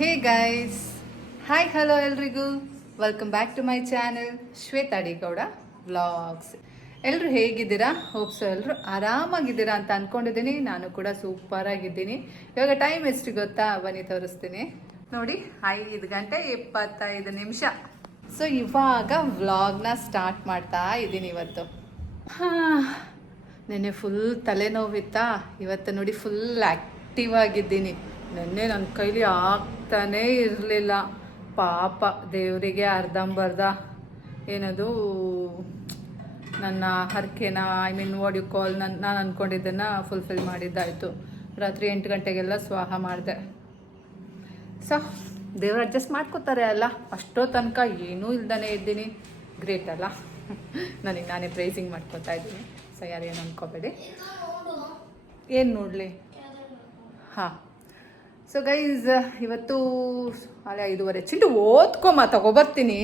ಹೇ guys, hi hello ಎಲ್ರಿಗೂ, welcome back to my channel Shwetha D Gowda vlogs. ಎಲ್ಲರೂ ಹೇಗಿದ್ದೀರಾ? ಹೋಪ್ಸು ಎಲ್ಲರೂ ಆರಾಮಾಗಿದ್ದೀರಾ ಅಂತ ಅಂದ್ಕೊಂಡಿದ್ದೀನಿ. ನಾನು ಕೂಡ ಸೂಪರ್ ಆಗಿದ್ದೀನಿ. ಇವಾಗ ಟೈಮ್ ಎಷ್ಟು ಗೊತ್ತಾ? ಬನ್ನಿ ತೋರಿಸ್ತೀನಿ ನೋಡಿ. 5:25. ಸೊ ಇವಾಗ ವ್ಲಾಗ್ನ ಸ್ಟಾರ್ಟ್ ಮಾಡ್ತಾ ಇದ್ದೀನಿ ಇವತ್ತು. ನೆನ್ನೆ ಫುಲ್ ತಲೆನೋವಿತ್ತಾ, ಇವತ್ತು ನೋಡಿ ಫುಲ್ ಆ್ಯಕ್ಟಿವ್ ಆಗಿದ್ದೀನಿ. ನೆನ್ನೆ ನನ್ನ ಕೈಲಿ ಆಗ್ತಾನೇ ಇರಲಿಲ್ಲ. ಪಾಪ ದೇವರಿಗೆ ಅರ್ಧಂಬರ್ಧ ಏನದು ನನ್ನ ಹರಕೆನ ವಾಟ್ ಯು ಕಾಲ್, ನಾನು ಅಂದ್ಕೊಂಡಿದ್ದನ್ನು ಫುಲ್ಫಿಲ್ ಮಾಡಿದ್ದಾಯಿತು. ರಾತ್ರಿ 8 ಗಂಟೆಗೆಲ್ಲ ಸ್ವಾಹ ಮಾಡಿದೆ. ಸೊ ದೇವ್ರು ಅಡ್ಜಸ್ಟ್ ಮಾಡ್ಕೋತಾರೆ ಅಲ್ಲ. ಅಷ್ಟೋ ತನಕ ಏನೂ ಇಲ್ದೇ ಇದ್ದೀನಿ. ಗ್ರೇಟ್ ಅಲ್ಲ? ನನಗೆ ನಾನೇ ಪ್ರೈಸಿಂಗ್ ಮಾಡ್ಕೋತಾ ಇದ್ದೀನಿ. ಸೊ ಯಾರೇನು ಅಂದ್ಕೋಬೇಡಿ. ಏನು ನೋಡಲಿ? ಹಾಂ, ಸೊ ಗೈಸ್ ಇವತ್ತು ಅಲ್ಲೇ 5:30. ಚಿಂಟು ಓದ್ಕೊಮ್ಮ, ತಗೊಬರ್ತೀನಿ.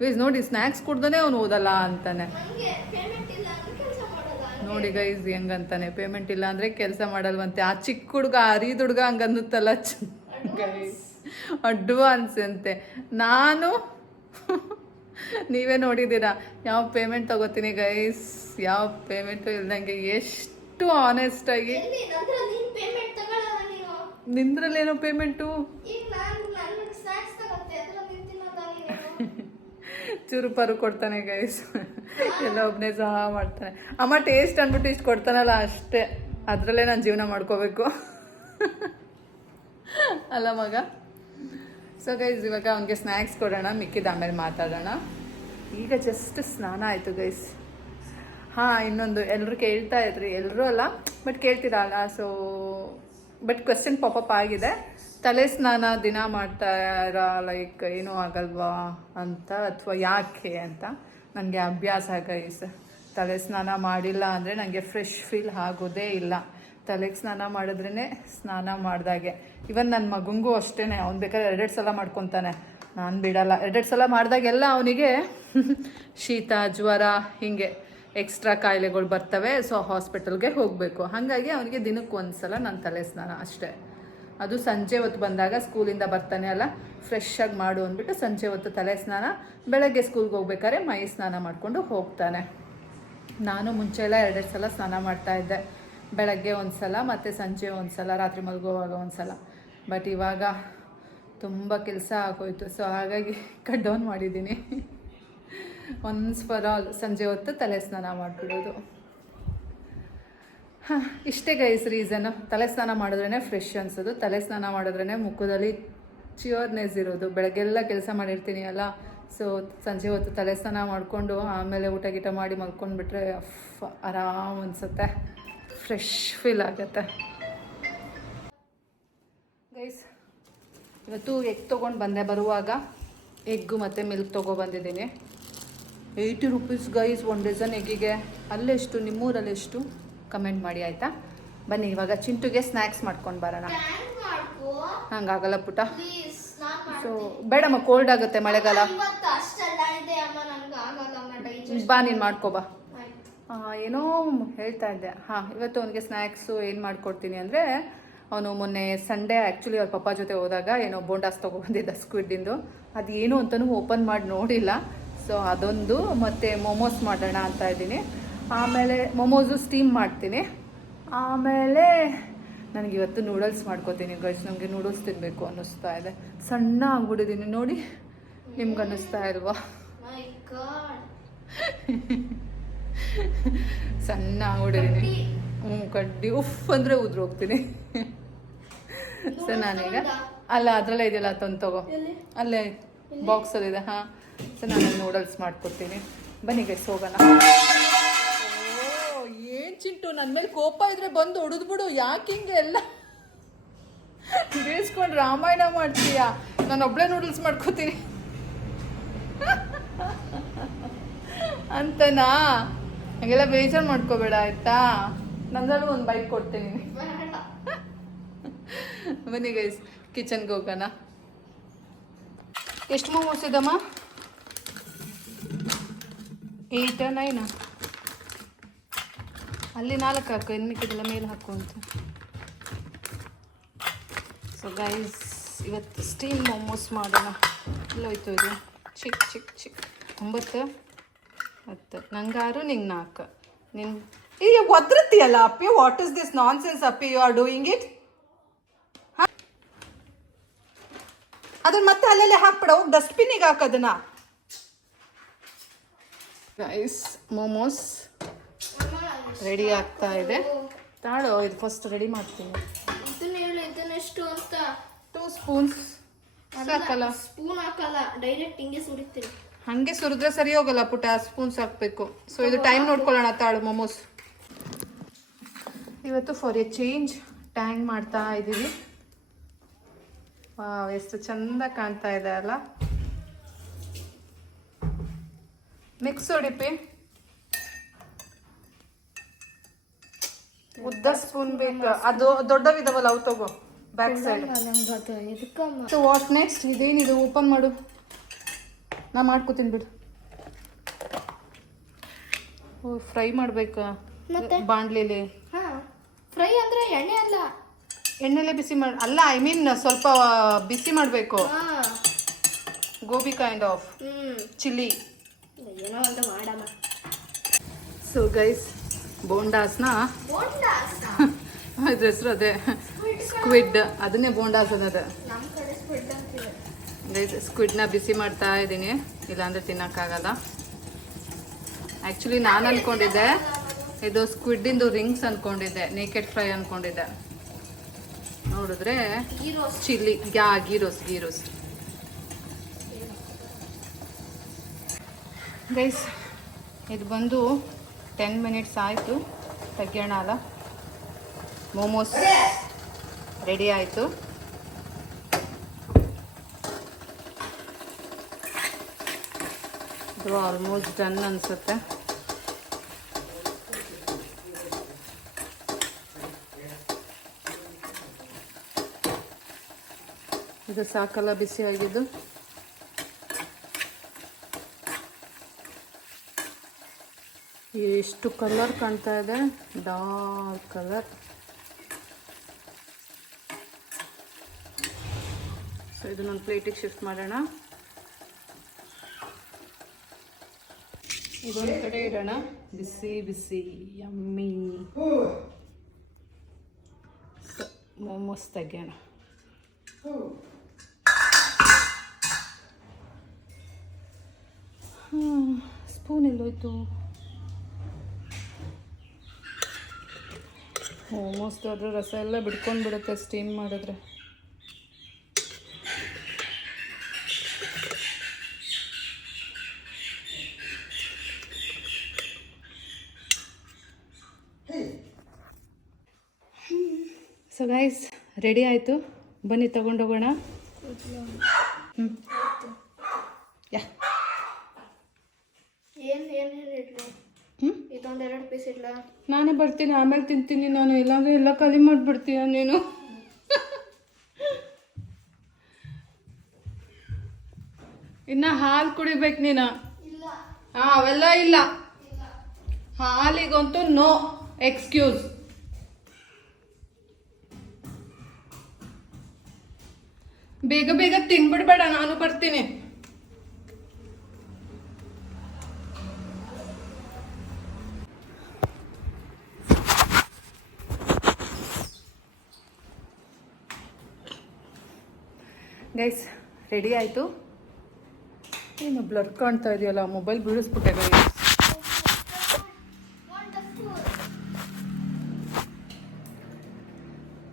ಗೈಸ್ ನೋಡಿ, ಸ್ನ್ಯಾಕ್ಸ್ ಕುಡ್ದೇ ಅವನು ಓದಲ್ಲ ಅಂತಾನೆ. ನೋಡಿ ಗೈಸ್ ಹೆಂಗಂತಾನೆ, ಪೇಮೆಂಟ್ ಇಲ್ಲ ಅಂದರೆ ಕೆಲಸ ಮಾಡಲ್ವಂತೆ. ಆ ಚಿಕ್ಕ ಹುಡುಗ, ಅರಿದ ಹುಡುಗ ಹಂಗನ್ನುತ್ತಲ್ಲ ಗೈಸ್, ಅಡ್ವಾನ್ಸ್ ಅಂತೆ. ನಾನು ನೀವೇ ನೋಡಿದ್ದೀರಾ ಯಾವ ಪೇಮೆಂಟ್ ತಗೋತೀನಿ ಗೈಸ್. ಯಾವ ಪೇಮೆಂಟು ಇಲ್ದಂಗೆ ಎಷ್ಟು ಆನೆಸ್ಟಾಗಿ. ನಿಂದ್ರಲ್ಲೇನೋ ಪೇಮೆಂಟು, ಚೂರು ಪರು ಕೊಡ್ತಾನೆ ಗೈಸ್. ಎಲ್ಲ ಒಬ್ಬನೇ ಸಹ ಮಾಡ್ತಾನೆ. ಅಮ್ಮ ಟೇಸ್ಟ್ ಅಂದ್ಬಿಟ್ಟು ಇಷ್ಟು ಕೊಡ್ತಾನಲ್ಲ ಅಷ್ಟೇ, ಅದರಲ್ಲೇ ನಾನು ಜೀವನ ಮಾಡ್ಕೋಬೇಕು ಅಲ್ಲ ಮಗ. ಸೊ ಗೈಸ್ ಇವಾಗ ಅವನಿಗೆ ಸ್ನ್ಯಾಕ್ಸ್ ಕೊಡೋಣ, ಮಿಕ್ಕಿದ ಆಮೇಲೆ ಮಾತಾಡೋಣ. ಈಗ ಜಸ್ಟ್ ಸ್ನಾನ ಆಯಿತು ಗೈಸ್. ಹಾಂ, ಇನ್ನೊಂದು ಎಲ್ಲರೂ ಕೇಳ್ತಾ ಇದ್ರಿ, ಎಲ್ಲರೂ ಅಲ್ಲ ಬಟ್ ಕೇಳ್ತೀರಲ್ಲ. ಸೊ ಬಟ್ ಕ್ವೆಶ್ಚನ್ ಪಾಪಪ್ ಆಗಿದೆ. ತಲೆ ಸ್ನಾನ ದಿನ ಮಾಡ್ತಾರ, ಲೈಕ್ ಏನೂ ಆಗಲ್ವಾ ಅಂತ, ಅಥವಾ ಯಾಕೆ ಅಂತ. ನನಗೆ ಅಭ್ಯಾಸ ಗೈಸ್. ತಲೆ ಸ್ನಾನ ಮಾಡಿಲ್ಲ ಅಂದರೆ ನನಗೆ ಫ್ರೆಶ್ ಫೀಲ್ ಆಗೋದೇ ಇಲ್ಲ. ತಲೆಗೆ ಸ್ನಾನ ಮಾಡಿದ್ರೇ ಸ್ನಾನ ಮಾಡಿದಾಗೆ. ಇವನ್ ನನ್ನ ಮಗಂಗೂ ಅಷ್ಟೇ, ಅವ್ನು ಬೇಕಾದ್ರೆ 2 ಸಲ ಮಾಡ್ಕೊತಾನೆ, ನಾನು ಬಿಡಲ್ಲ. 2 ಸಲ ಮಾಡಿದಾಗೆಲ್ಲ ಅವನಿಗೆ ಶೀತ ಜ್ವರ ಹೀಗೆ ಎಕ್ಸ್ಟ್ರಾ ಕಾಯಿಲೆಗಳು ಬರ್ತವೆ. ಸೊ ಹಾಸ್ಪಿಟಲ್ಗೆ ಹೋಗಬೇಕು. ಹಾಗಾಗಿ ಅವನಿಗೆ ದಿನಕ್ಕೆ 1 ಸಲ ನಾನು ತಲೆ ಸ್ನಾನ ಅಷ್ಟೇ. ಅದು ಸಂಜೆ ಹೊತ್ತು ಬಂದಾಗ, ಸ್ಕೂಲಿಂದ ಬರ್ತಾನೆ ಅಲ್ಲ, ಫ್ರೆಶ್ಶಾಗಿ ಮಾಡು ಅಂದ್ಬಿಟ್ಟು ಸಂಜೆ ಹೊತ್ತು ತಲೆ ಸ್ನಾನ. ಬೆಳಗ್ಗೆ ಸ್ಕೂಲ್ಗೆ ಹೋಗ್ಬೇಕಾದ್ರೆ ಮೈ ಸ್ನಾನ ಮಾಡಿಕೊಂಡು ಹೋಗ್ತಾನೆ. ನಾನು ಮುಂಚೆ ಎಲ್ಲ 2 ಸಲ ಸ್ನಾನ ಮಾಡ್ತಾಯಿದ್ದೆ. ಬೆಳಗ್ಗೆ 1 ಸಲ ಮತ್ತು ಸಂಜೆ 1 ಸಲ, ರಾತ್ರಿ ಮಲಗುವಾಗ 1 ಸಲ. ಬಟ್ ಇವಾಗ ತುಂಬ ಕೆಲಸ ಆಗೋಯ್ತು. ಸೊ ಹಾಗಾಗಿ ಕಟ್ ಡೌನ್ ಮಾಡಿದ್ದೀನಿ. ಒನ್ಸ್ ಫಾರ್ ಆಲ್ ಸಂಜೆ ಹೊತ್ತು ತಲೆ ಸ್ನಾನ ಮಾಡಿಬಿಡೋದು. ಹಾಂ, ಇಷ್ಟೇ ಗೈಸ್ ರೀಸನ್ನು. ತಲೆ ಸ್ನಾನ ಮಾಡಿದ್ರೇ ಫ್ರೆಶ್ ಅನಿಸೋದು. ತಲೆ ಸ್ನಾನ ಮಾಡಿದ್ರೇ ಮುಖದಲ್ಲಿ ಚಿಯರ್ನೆಸ್ ಇರೋದು. ಬೆಳಗ್ಗೆಲ್ಲ ಕೆಲಸ ಮಾಡಿರ್ತೀನಿ ಅಲ್ಲ, ಸೊ ಸಂಜೆ ಹೊತ್ತು ತಲೆ ಸ್ನಾನ ಮಾಡಿಕೊಂಡು ಆಮೇಲೆ ಊಟ ಗೀಟ ಮಾಡಿ ಮಲ್ಕೊಂಡ್ಬಿಟ್ರೆ ಆರಾಮ್ ಅನಿಸುತ್ತೆ, ಫ್ರೆಶ್ ಫೀಲ್ ಆಗುತ್ತೆ ಗೈಸ್. ಇವತ್ತು ಎಗ್ ತೊಗೊಂಡು ಬಂದೆ. ಬರುವಾಗ ಎಗ್ಗು ಮತ್ತು ಮಿಲ್ಕ್ ತೊಗೊಬಂದಿದ್ದೀನಿ. 80 ರೂಪೀಸ್ ಗೈಸ್ 1 ಡಜನ್ ಎಗ್ಗಿಗೆ. ಅಲ್ಲೆಷ್ಟು? ನಿಮ್ಮೂರಲ್ಲೆಷ್ಟು? ಕಮೆಂಟ್ ಮಾಡಿ ಆಯಿತಾ? ಬನ್ನಿ ಇವಾಗ ಚಿಂಟುಗೆ ಸ್ನ್ಯಾಕ್ಸ್ ಮಾಡ್ಕೊಂಡು ಬರೋಣ. ಹಂಗಾಗಲ್ಲ ಪುಟ. ಸೊ ಬೇಡಮ್ಮ, ಕೋಲ್ಡ್ ಆಗುತ್ತೆ ಮಳೆಗಾಲ. ಬಾ, ನೀನು ಮಾಡ್ಕೊಬಾ. ಏನೋ ಹೇಳ್ತಾ ಇದ್ದೆ. ಹಾಂ, ಇವತ್ತು ಅವನಿಗೆ ಸ್ನ್ಯಾಕ್ಸು ಏನು ಮಾಡ್ಕೊಡ್ತೀನಿ ಅಂದರೆ, ಅವನು ಮೊನ್ನೆ ಸಂಡೇ ಆ್ಯಕ್ಚುಲಿ ಅವ್ರ ಪಪ್ಪ ಜೊತೆ ಹೋದಾಗ ಏನೋ ಬೋಂಡಾಸ್ ತೊಗೊಬಂದಿದ್ದ ಸ್ಕ್ವಿಡ್ಡಿಂದು. ಅದು ಏನು ಅಂತಲೂ ಓಪನ್ ಮಾಡಿ ನೋಡಿಲ್ಲ. ಸೊ ಅದೊಂದು, ಮತ್ತು ಮೊಮೋಸ್ ಮಾಡೋಣ ಅಂತ ಇದ್ದೀನಿ. ಆಮೇಲೆ ಮೊಮೋಸು ಸ್ಟೀಮ್ ಮಾಡ್ತೀನಿ. ಆಮೇಲೆ ನನಗಿವತ್ತು ನೂಡಲ್ಸ್ ಮಾಡ್ಕೋತೀನಿ ಗೈಸ್. ನನಗೆ ನೂಡಲ್ಸ್ ತಿನ್ನಬೇಕು ಅನ್ನಿಸ್ತಾ ಇದೆ. ಸಣ್ಣ ಆಗ್ಬಿಟ್ಟಿದ್ದೀನಿ ನೋಡಿ, ನಿಮ್ಗೆ ಅನ್ನಿಸ್ತಾ ಇಲ್ವಾ? ಸಣ್ಣ ಆಗ್ಬಿಟ್ಟಿದ್ದೀನಿ. ಕಡ್ಡಿ ಉಫ್ ಅಂದರೆ ಉದ್ರೋಗ್ತೀನಿ. ಸೊ ನಾನೀಗ ಅಲ್ಲ, ಅದರಲ್ಲೇ ಇದೆಯಲ್ಲ, ತಂದು ತಗೋ, ಅಲ್ಲೇ ಬಾಕ್ಸಲ್ಲಿದೆ. ಹಾಂ, ಸೊ ನಾನು ನೂಡಲ್ಸ್ ಮಾಡ್ಕೊಡ್ತೀನಿ. ಬನ್ನಿ ಗೈಸ್ ಹೋಗೋಣ. ಏನು ಚಿಂಟು, ನನ್ನ ಮೇಲೆ ಕೋಪ ಇದ್ರೆ ಬಂದು ಹೊಡೆದ್ಬಿಡು. ಯಾಕೆ ಹಿಂಗೆ ಎಲ್ಲ ಬೇಯಿಸ್ಕೊಂಡು ರಾಮಾಯಣ ಮಾಡ್ತೀಯಾ? ನಾನು ಒಬ್ಬಳೇ ನೂಡಲ್ಸ್ ಮಾಡ್ಕೋತೀನಿ ಅಂತನಾ? ಹಾಗೆಲ್ಲ ಬೇಜಾರು ಮಾಡ್ಕೋಬೇಡ ಆಯಿತಾ? ನಂದಲ್ಲೂ ಒಂದು ಬೈಕ್ ಕೊಡ್ತೀನಿ. ಬನ್ನಿ ಗೈಸ್ ಕಿಚನ್ಗೆ ಹೋಗೋಣ. ಎಷ್ಟು ಮೊಮೋಸ್ ಇದಮ್ಮ? 8 9 ಅಲ್ಲಿ 4 ಹಾಕು, ಇನ್ನು ಮಿಕ್ಕಿದೆಲ್ಲ ಮೇಲೆ ಹಾಕು ಅಂತ. ಸೊ ಗೈಸ್ ಇವತ್ತು ಸ್ಟೀಮ್ ಮೋಮೋಸ್ ಮಾಡೋಣ. ಎಲ್ಲೋಯ್ತು ಇದು? ಚಿಕ್ಕ 9 10 ನಂಗೆ 6 ನಿಂಗೆ 4 ನಿನ್ ಈಗ ಒದ್ರತಿಯಲ್ಲ ಅಪ್ಪಿ. What is this nonsense ಅಪ್ಪಿ? You are doing it. ಅದನ್ನ ಮತ್ತೆ ಅಲ್ಲಲ್ಲೇ ಹಾಕ್ಬಿಡ, ಹೋಗಿ ಡಸ್ಟ್ಬಿನ್ನಿಗೆ ಹಾಕೋದನ್ನ. ಗೈಸ್ ಮೋಮೋಸ್ ರೆಡಿ ಆಗ್ತಾ ಇದೆ. ತಾಳು ಇದು ಫಸ್ಟ್ ರೆಡಿ ಮಾಡ್ತೀನಿ. 2 ಸ್ಪೂನ್ಸ್ ಸಾಕಲ್ಲ? ಸ್ಪೂನ್ ಹಾಕಲ್ಲ, ಡೈರೆಕ್ಟ್ ಹಿಂಗೆ ಸುರಿತೀನಿ. ಹಂಗೆ ಸುರಿದ್ರೆ ಸರಿ ಹೋಗಲ್ಲ ಪುಟ, ಸ್ಪೂನ್ಸ್ ಹಾಕ್ಬೇಕು. ಸೊ ಇದು ಟೈಮ್ ನೋಡ್ಕೊಳ್ಳೋಣ. ತಾಳು ಮೋಮೋಸ್ ಇವತ್ತು ಫಾರ್ ಎ ಚೇಂಜ್ ಟ್ಯಾಂಗ್ ಮಾಡ್ತಾ ಇದ್ದೀವಿ. ವಾವ್, ಎಷ್ಟು ಚಂದ ಕಾಣ್ತಾ ಇದೆ ಅಲ್ಲ. ಮಿಕ್ಸ್ ಹೊಡಿಪಿ. ಉದ್ದ ಸ್ಪೂನ್ ಬೇಕು. ಅದು ದೊಡ್ಡವಿದಾವಲ್ಲ ಅವು ತಗೋ, back side. So what next? ಇದೇನಿದು? ಓಪನ್ ಮಾಡು, ನಾ ಮಾಡ್ಕೋತೀನಿ ಬಿಡು. ಓ, ಫ್ರೈ ಮಾಡ್ಬೇಕಾ ಬಾಂಡ್ಲಿಲಿ? ಫ್ರೈ ಅಂದ್ರೆ ಎಣ್ಣೆ ಅಲ್ಲ, ಎಣ್ಣೆಲೆ ಬಿಸಿ ಮಾಡಿ ಅಲ್ಲ, ಐ ಮೀನ್ ಸ್ವಲ್ಪ ಬಿಸಿ ಮಾಡಬೇಕು. ಗೋಬಿ ಕೈಂಡ್ ಆಫ್ ಚಿಲ್ಲಿ ಏನೋ ಅಂತ ಮಾಡಮ್ಮ. ಸೊ ಗೈಸ್ ಬೋಂಡಾಸ್ನ ಅದ್ರ ಹೆಸರು ಅದೇ ಸ್ಕ್ವಿಡ್, ಅದನ್ನೇ ಬೋಂಡಾಸ್ ಅನ್ನೋದು. ಗೈಸ್ ಸ್ಕ್ವಿಡ್ನ ಬಿಸಿ ಮಾಡ್ತಾ ಇದ್ದೀನಿ, ಇಲ್ಲಾಂದ್ರೆ ತಿನ್ನೋಕ್ಕಾಗಲ್ಲ. ಆ್ಯಕ್ಚುಲಿ ನಾನು ಅಂದ್ಕೊಂಡಿದ್ದೆ ಇದು ಸ್ಕ್ವಿಡ್ಡಿಂದು ರಿಂಗ್ಸ್ ಅಂದ್ಕೊಂಡಿದ್ದೆ, ನೇಕೆಡ್ ಫ್ರೈ ಅಂದ್ಕೊಂಡಿದ್ದೆ. ನೋಡಿದ್ರೆ ಚಿಲ್ಲಿ. ಗೀರೋಸ್. ಗೈಸ್ ಇದು ಬಂದು 10 ಮಿನಿಟ್ಸ್ ಆಯಿತು. ತೆಗಿಯೋಣ ಅಲ್ಲ. ಮೋಮೋಸ್ ರೆಡಿ ಆಯಿತು. ಇದು ಆಲ್ಮೋಸ್ಟ್ ಡನ್ ಅನಿಸುತ್ತೆ. ಇದು ಸಾಕಲ್ಲ ಬಿಸಿ ಆಗಿದ್ದು. ಎಷ್ಟು ಕಲರ್ ಕಾಣ್ತಾ ಇದೆ, ಡಾರ್ಕ್ ಕಲರ್. ಸೊ ಇದನ್ನೊಂದು ಪ್ಲೇಟಿಗೆ ಶಿಫ್ಟ್ ಮಾಡೋಣ. ಇದೊಂದು ಕಡೆ ಇಡೋಣ. ಬಿಸಿ ಯಮ್ಮಿ ಮೋಮೋಸ್ ತೆಗೆಯೋಣ. ಸ್ಪೂನ್ ಎಲ್ಲೋಯ್ತು? ಮೋಮೋಸ್ ಅದ್ರ ರಸ ಎಲ್ಲ ಬಿಡ್ಕೊಂಡು ಬಿಡುತ್ತೆ ಸ್ಟೀಮ್ ಮಾಡಿದ್ರೆ. ಸೊ ಗೈಸ್ ರೆಡಿ ಆಯಿತು, ಬನ್ನಿ ತಗೊಂಡೋಗೋಣ. ಇದೊಂದೆರಡು ಪೀಸ್ ಇಡ್ಲ? ನಾನೇ ಬರ್ತೀನಿ, ಆಮೇಲೆ ತಿಂತೀನಿ ನಾನು. ಇಲ್ಲಾಂದ್ರೆ ಎಲ್ಲ ಖಾಲಿ ಮಾಡಿಬಿಡ್ತೀಯ ನೀನು. ಇನ್ನು ಹಾಲು ಕುಡಿಬೇಕು ನೀನು. ಅವೆಲ್ಲ ಇಲ್ಲ, ಹಾಲಿಗಂತೂ ನೋ ಎಕ್ಸ್ಕ್ಯೂಸ್. ಬೇಗ ತಿನ್ಬಿಡ್ಬೇಡ, ನಾನು ಬರ್ತೀನಿ. ಗೈಸ್ ರೆಡಿ ಆಯಿತು. ಏನು ಬ್ಲರ್ ಕಾಣ್ತಾ ಇದೆಯಲ್ಲ, ಮೊಬೈಲ್ ಬೀಳಿಸ್ಬಿಟ್ಟೆ ಗೈಸ್.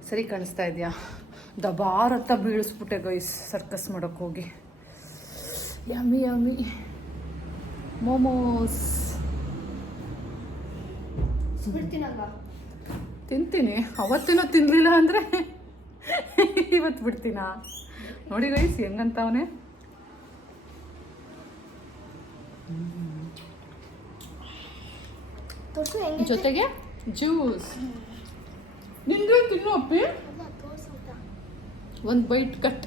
ಸರಿ ಕಾಣಿಸ್ತಾ ಇದೆಯಾ? ದಬಾರತ್ತ ಬೀಳಿಸ್ಬಿಟ್ಟೆ ಗೈಸ್, ಸರ್ಕಸ್ ಮಾಡೋಕ್ಕೆ ಹೋಗಿ. ಯಮ್ಮಿ ಮೋಮೋಸ್ ತಿಂತೀನಿ. ಅವತ್ತಿನೂ ತಿನ್ನಲಿಲ್ಲ ಅಂದರೆ ಇವತ್ತು ಬಿಡ್ತೀನಾ? ನೋಡಿ ಗೈಸ್ ಹೆಂಗಂತವನೇ. ಜೊತೆಗೆ ಜ್ಯೂಸ್. ನಿಂದ್ರೆ ತಿನ್ನು ಅಪ್ಪಿ, ಒಂದು ಬೈಟ್ ಕಟ್.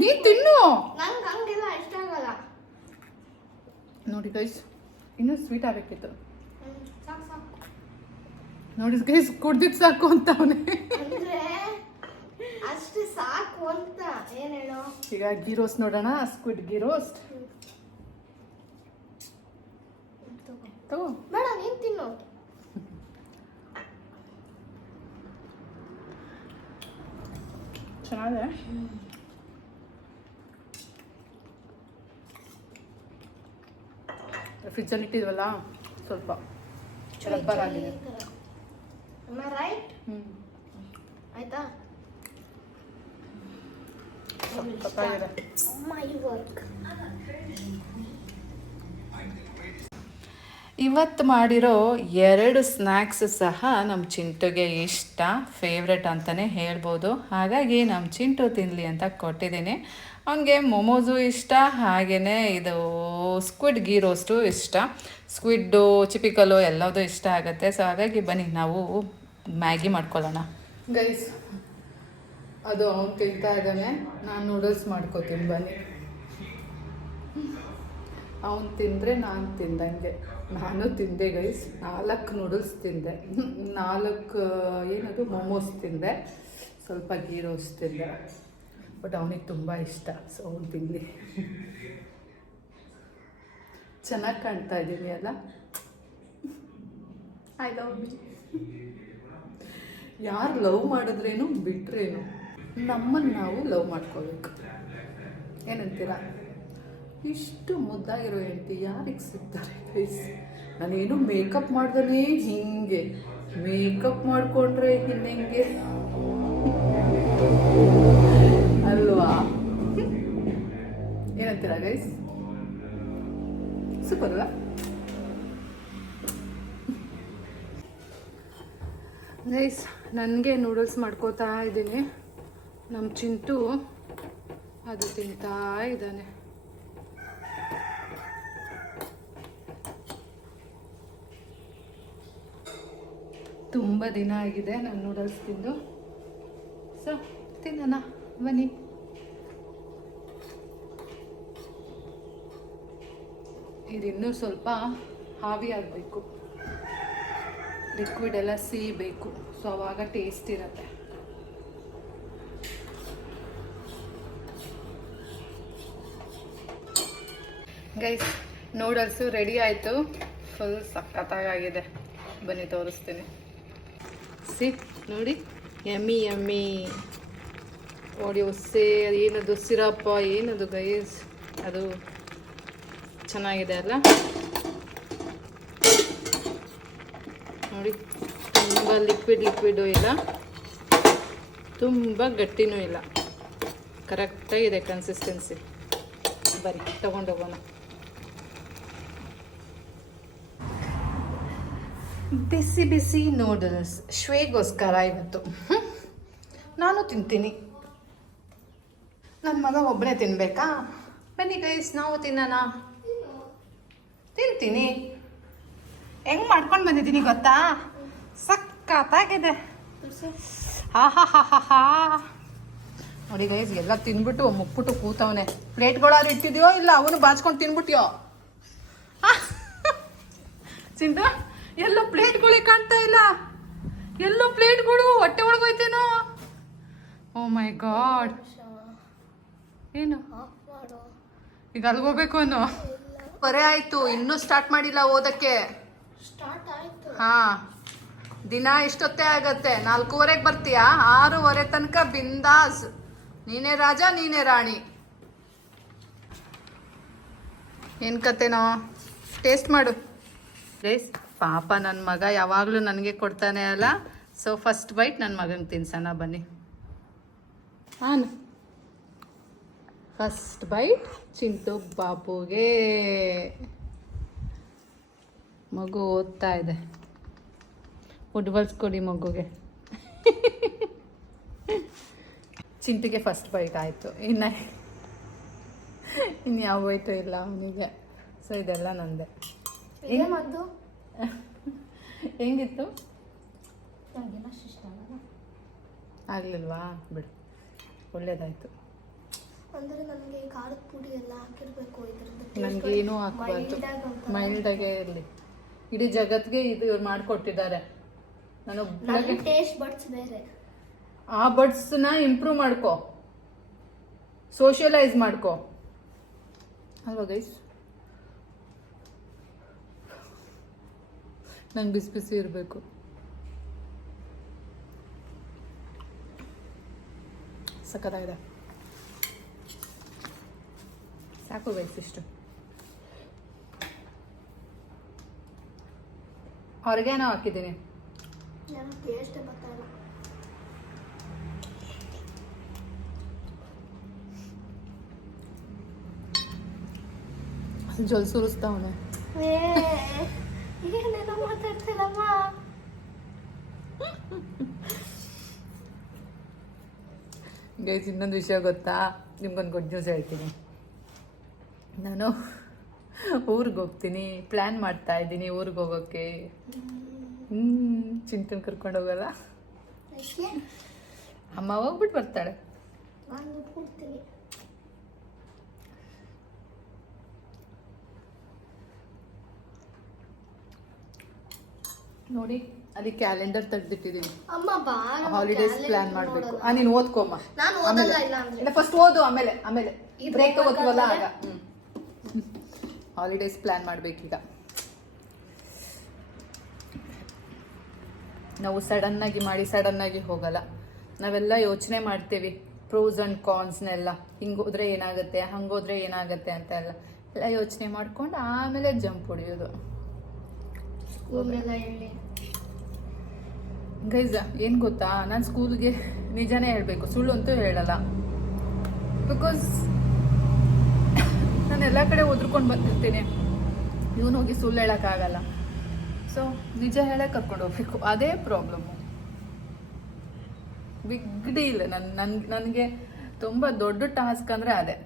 ನೀ ತಿನ್ನು. ನಂಗೆ ಹಂಗೆಲ್ಲ ಇಷ್ಟ ಆಗಲ್ಲ. ನೋಡಿ ಗೈಸ್, ಇನ್ನೂ ಸ್ವೀಟ್ ಆಗಬೇಕಿತ್ತು. ಸಾಕು ಸಾಕು. ನೋಡಿ ಗೈಸ್, ಕುಡ್ದಿದ್ದು ಸಾಕು ಅಂತ ಅವನೇ. ಅಂದ್ರೆ ಅಷ್ಟು ಸಾಕು ಅಂತ ಏನ್ ಹೇಳೋ. ಈಗ ಗೀ ರೋಸ್ಟ್ ನೋಡೋಣ. ಸ್ಕ್ವಿಡ್ ಗೀ ರೋಸ್ಟ್ ತಗೋ. ಬೇಡ, ನೀನ್ ತಿನ್ನು. ಚೆನ್ನಾಗಿದೆ. ಫ್ರಿಜ್ಜಲ್ಲಿ ಇಟ್ಟಿದ್ವಲ್ಲ, ಸ್ವಲ್ಪ ರಬ್ಬರ್ ಆಗಿದೆ. ರೈಟ್. ಆಯ್ತಾ? ಸಖತ್ತಾಗಿದೆ. My work. ಇವತ್ತು ಮಾಡಿರೋ 2 ಸ್ನ್ಯಾಕ್ಸ್ ಸಹ ನಮ್ಮ ಚಿಂಟುಗೆ ಇಷ್ಟ, ಫೇವ್ರೆಟ್ ಅಂತಲೇ ಹೇಳ್ಬೋದು. ಹಾಗಾಗಿ ನಮ್ಮ ಚಿಂಟು ತಿನ್ನಲಿ ಅಂತ ಕೊಟ್ಟಿದ್ದೀನಿ. ಅವನಿಗೆ ಮೊಮೋಸು ಇಷ್ಟ, ಹಾಗೆಯೇ ಇದು ಸ್ಕ್ವಿಡ್ ಗೀ ರೋಸ್ಟು ಇಷ್ಟ. ಸ್ಕ್ವಿಡ್ಡು, ಚಿಪಿಕಲ್ಲು ಎಲ್ಲದೂ ಇಷ್ಟ ಆಗುತ್ತೆ. ಸೊ ಹಾಗಾಗಿ ಬನ್ನಿ ನಾವು ಮ್ಯಾಗಿ ಮಾಡ್ಕೊಳ್ಳೋಣ. ಗೈಸ್, ಅದು ಅವನು ತಿಂತಾ ಇದ್ದಾನೆ, ನಾನು ನೂಡಲ್ಸ್ ಮಾಡ್ಕೋತೀನಿ. ಬನ್ನಿ, ಅವನು ತಿಂದರೆ ನಾನು ತಿಂದಂಗೆ. ನಾನು ತಿಂದೆ ಗೈಸ್, 4 ನೂಡಲ್ಸ್ ತಿಂದೆ, 4 ಏನದು ಮೊಮೋಸ್ ತಿಂದೆ, ಸ್ವಲ್ಪ ಗೀ ರೋಸ್ಟ್ ತಿಂದೆ. ಬಟ್ ಅವನಿಗೆ ತುಂಬ ಇಷ್ಟ, ಸೊ ಅವನು ತಿನ್ನಲಿ. ಚೆನ್ನಾಗಿ ಕಾಣ್ತಾ ಇದ್ದೀನಿ ಅಲ್ಲ? ಆಯ್ತಾ? ಯಾರು ಲವ್ ಮಾಡಿದ್ರೇನು ಬಿಟ್ರೇನು, ನಮ್ಮನ್ನು ನಾವು ಲವ್ ಮಾಡ್ಕೋಬೇಕು. ಏನಂತೀರಾ? ಇಷ್ಟು ಮುದ್ದಾಗಿರೋ ಹೆಂಡತಿ ಯಾರಿಗೆ ಸಿಗ್ತಾರೆ ಗೈಸ್? ನಾನೇನು ಮೇಕಪ್ ಮಾಡ್ದೇ ಹಿಂಗೆ, ಮೇಕಪ್ ಮಾಡಿಕೊಂಡ್ರೆ ಹಿಂಗೆ ಅಲ್ವಾ? ಏನಂತೀರಾ ಗೈಸ್? ಸೂಪರ್ ಅಲ್ಲ ಗೈಸ್? ನನಗೆ ನೂಡಲ್ಸ್ ಮಾಡ್ಕೋತಾ ಇದ್ದೀನಿ, ನಮ್ಮ ಚಿಂಟು ಅದು ತಿಂತಾ ಇದ್ದಾನೆ. ತುಂಬ ದಿನ ಆಗಿದೆ ನಾನು ನೂಡಲ್ಸ್ ತಿಂದು. ಸೊ ತಿನ್ನೋಣ ಬನ್ನಿ. ಇದಿನ್ನೂ ಸ್ವಲ್ಪ ಹಾವಿ ಆಗಬೇಕು, ಲಿಕ್ವಿಡ್ ಎಲ್ಲ ಸೀಬೇಕು, ಸೊ ಆವಾಗ ಟೇಸ್ಟ್ ಇರುತ್ತೆ. ಗೈಸ್, ನೂಡಲ್ಸು ರೆಡಿ ಆಯಿತು, ಫುಲ್ ಸಖತ್ತಾಗಿದೆ. ಬನ್ನಿ ತೋರಿಸ್ತೀನಿ. ಸಿ ನೋಡಿ, ಯಮ್ಮಿ ಯಮ್ಮಿ. ಓಡಿ ಒಸ್ಸೆ, ಏನದು ಸಿರಪ್ಪ, ಏನದು ಗೈಸ್? ಅದು ಚೆನ್ನಾಗಿದೆ ಅಲ್ಲ? ನೋಡಿ, ತುಂಬ ಲಿಕ್ವಿಡು ಇಲ್ಲ, ತುಂಬ ಗಟ್ಟಿನೂ ಇಲ್ಲ, ಕರೆಕ್ಟಾಗಿದೆ ಕನ್ಸಿಸ್ಟೆನ್ಸಿ. ಬರೀ ತಗೊಂಡೋಗೋಣ. ಬಿಸಿ ಬಿಸಿ ನೂಡಲ್ಸ್ ಶ್ವೇಗೋಸ್ಕರ ಇವತ್ತು. ನಾನು ತಿಂತೀನಿ, ನನ್ನ ಮಗ ಒಬ್ಬನೇ ತಿನ್ಬೇಕಾ? ಬನ್ನಿ ಗೈಸ್, ನಾವು ತಿನ್ನೋಣ. ತಿಂತೀನಿ. ಹೆಂಗೆ ಮಾಡ್ಕೊಂಡು ಬಂದಿದ್ದೀನಿ ಗೊತ್ತಾ? ಸಕ್ಕತ್ತಾಗಿದೆ. ಹಾ ಹಾ ಹಾ ಹಾ ಹಾ. ನೋಡಿ ಗೈಸ್, ಎಲ್ಲ ತಿನ್ಬಿಟ್ಟು ಮುಕ್ಬಿಟ್ಟು ಕೂತವನೆ. ಪ್ಲೇಟ್ಗಳಾದ್ರು ಇಟ್ಟಿದ್ಯೋ ಇಲ್ಲ ಅವನು ಬಾಚ್ಕೊಂಡು ತಿನ್ಬಿಟ್ಯೋ? ಚಿಂಟು, ಎಲ್ಲೋ ಪ್ಲೇಟ್ಗಳೇ ಕಾಣ್ತಾ ಇಲ್ಲ, ಎಲ್ಲೋ ಪ್ಲೇಟ್ಗಳು ಹೊಟ್ಟೆ ಒಳಗೋಯ್ತೇನೋ. ಓ ಮೈ ಗಾಡ್. ಏನು ಈಗ ಅಲ್ಗೋಗ್ಬೇಕು ಅನ್ನೋ? ಬರೇ ಆಯ್ತು, ಇನ್ನೂ ಸ್ಟಾರ್ಟ್ ಮಾಡಿಲ್ಲ ಓದಕ್ಕೆ. ಹಾ, ದಿನ ಇಷ್ಟೊತ್ತೇ ಆಗತ್ತೆ. 4:15 ಬರ್ತೀಯಾ, 6:15 ತನಕ ಬಿಂದಾಸ್. ನೀನೇ ರಾಜ, ನೀನೇ ರಾಣಿ. ಏನ್ ಕತೆನೋ? ಟೇಸ್ಟ್ ಮಾಡು ಗೈಸ್. ಪಾಪ ನನ್ನ ಮಗ ಯಾವಾಗಲೂ ನನಗೆ ಕೊಡ್ತಾನೆ ಅಲ್ಲ, ಸೊ ಫಸ್ಟ್ ಬೈಟ್ ನನ್ನ ಮಗನಿಗೆ ತಿನ್ಸೋಣ ಬನ್ನಿ. ಹಾಂ, ಫಸ್ಟ್ ಬೈಟ್ ಚಿಂಟು ಬಾಬುಗೆ. ಮಗು ಓದ್ತಾ ಇದೆ, ಫುಟ್ಬಾಲ್ಸ್ ಕೊಡಿ ಮಗುಗೆ. ಚಿಂಟಿಗೆ ಫಸ್ಟ್ ಬೈಟ್ ಆಯಿತು, ಇನ್ನು ಯಾವ ಬೈಟು ಇಲ್ಲ ಅವನಿಗೆ. ಸೊ ಇದೆಲ್ಲ ನಂದೆ. ಹೆಂಗಿತ್ತು? ಆಗ್ಲಿಲ್ವಾ? ಬಿಡು, ಒಳ್ಳೇದಾಯ್ತು. ಅಂದರೆ ನನಗೆ ಖಾರದ ಪುಡಿ ಎಲ್ಲ ಹಾಕಿರಬೇಕು. ಇದರಿಂದ ನನಗೆ ಏನೂ ಹಾಕ್ಬಾರ್ದು, ಮೈಲ್ಡಾಗೆ ಇರಲಿ. ಇಡೀ ಜಗತ್ಗೆ ಇದು ಇವ್ರು ಮಾಡಿಕೊಟ್ಟಿದ್ದಾರೆ. ನಾನು ಟೇಸ್ಟ್ ಬಡ್ಸ್ ಬೇರೆ, ಆ ಬಡ್ಸ್ನ ಇಂಪ್ರೂವ್ ಮಾಡ್ಕೊ, ಸೋಷಿಯಲೈಸ್ ಮಾಡ್ಕೊ ಅಲ್ವಾ ಗೈಸ್. ನಂಗೆ ಬಿಸಿ ಬಿಸಿ ಇರಬೇಕು. ಸಕ್ಕತ್ತಾಗಿದೆ. ಸಾಕು ಗೈಸ್ ಇಷ್ಟು. ಆರ್ಗ್ಯಾನೋ ಹಾಕಿದ್ದೀನಿ. ಟೇಸ್ಟ್ ಗೊತ್ತಾಗಲ್ಲ. ಜಲ್ ಸುರಿಸ್ತಾವನೆ. ಏನೇನೋ ಮಾತಾಡ್ತಿಲ್ಲಮ್ಮ. ಗೈಸ್ ಇನ್ನೊಂದು ವಿಷಯ ಗೊತ್ತಾ, ನಿಮ್ಗೊಂದು ಗುಡ್ ನ್ಯೂಸ್ ಹೇಳ್ತೀನಿ. ನಾನು ಊರಿಗೆ ಹೋಗ್ತೀನಿ, ಪ್ಲ್ಯಾನ್ ಮಾಡ್ತಾ ಇದ್ದೀನಿ ಊರಿಗೆ ಹೋಗೋಕ್ಕೆ. ಚಿಂಟನ್ ಕರ್ಕೊಂಡು ಹೋಗಲ್ಲ, ಅಮ್ಮ ಹೋಗ್ಬಿಟ್ಟು ಬರ್ತಾಳೆ. ನಾನು ದುಡ್ಡು ಕೊಡ್ತೀನಿ. ನೋಡಿ ಅಲ್ಲಿ ಕ್ಯಾಲೆಂಡರ್ ತೆಗ್ದಿಟ್ಟಿದ್ದೀನಿ. ಅಮ್ಮ ಬಾ, ಹಾಲಿಡೇಸ್ ಪ್ಲಾನ್ ಮಾಡಬೇಕು. ನೀನು ಓದ್ಕೊಮ್ಮ. ನಾನು ಓದಲ್ಲ. ಇಲ್ಲ ಅಂದ್ರೆ ಫಸ್ಟ್ ಓದು, ಆಮೇಲೆ ಬ್ರೇಕ್ ಓದ್ತೀವಲ್ಲ ಆಗ. ಹಾಲಿಡೇಸ್ ಪ್ಲಾನ್ ಮಾಡ್ಬೇಕೀಗ. ನಾವು ಸಡನ್ನಾಗಿ ಮಾಡಿ ಸಡನ್ನಾಗಿ ಹೋಗಲ್ಲ. ನಾವೆಲ್ಲ ಯೋಚನೆ ಮಾಡ್ತೀವಿ, ಪ್ರೋಸ್ ಆ್ಯಂಡ್ ಕಾನ್ಸ್ನೆಲ್ಲ. ಹಿಂಗೋದ್ರೆ ಏನಾಗುತ್ತೆ, ಹಂಗೋದ್ರೆ ಏನಾಗುತ್ತೆ ಅಂತ ಎಲ್ಲ ಯೋಚನೆ ಮಾಡ್ಕೊಂಡು ಆಮೇಲೆ ಜಂಪ್ ಹೊಡಿಯೋದು. ಗೈಸ್ ಏನು ಗೊತ್ತಾ, ನಾನು ಸ್ಕೂಲ್ಗೆ ನಿಜಾನೇ ಹೇಳಬೇಕು, ಸುಳ್ಳು ಅಂತೂ ಹೇಳಲ್ಲ. ಬಿಕಾಸ್ ನಾನು ಎಲ್ಲ ಕಡೆ ಒದ್ರಕೊಂಡು ಬಂದಿರ್ತೀನಿ. ಇವನು ಹೋಗಿ ಸುಳ್ಳು ಹೇಳೋಕ್ಕಾಗಲ್ಲ. ಸೊ ನಿಜ ಹೇಳಕ್ಕೆ ಕರ್ಕೊಂಡು ಹೋಗ್ಬೇಕು. ಅದೇ ಪ್ರಾಬ್ಲಮ್ಮು, ಬಿಗ್ ಡೀಲ್. ನನಗೆ ತುಂಬ ದೊಡ್ಡ ಟಾಸ್ಕ್ ಅಂದರೆ ಅದೇ.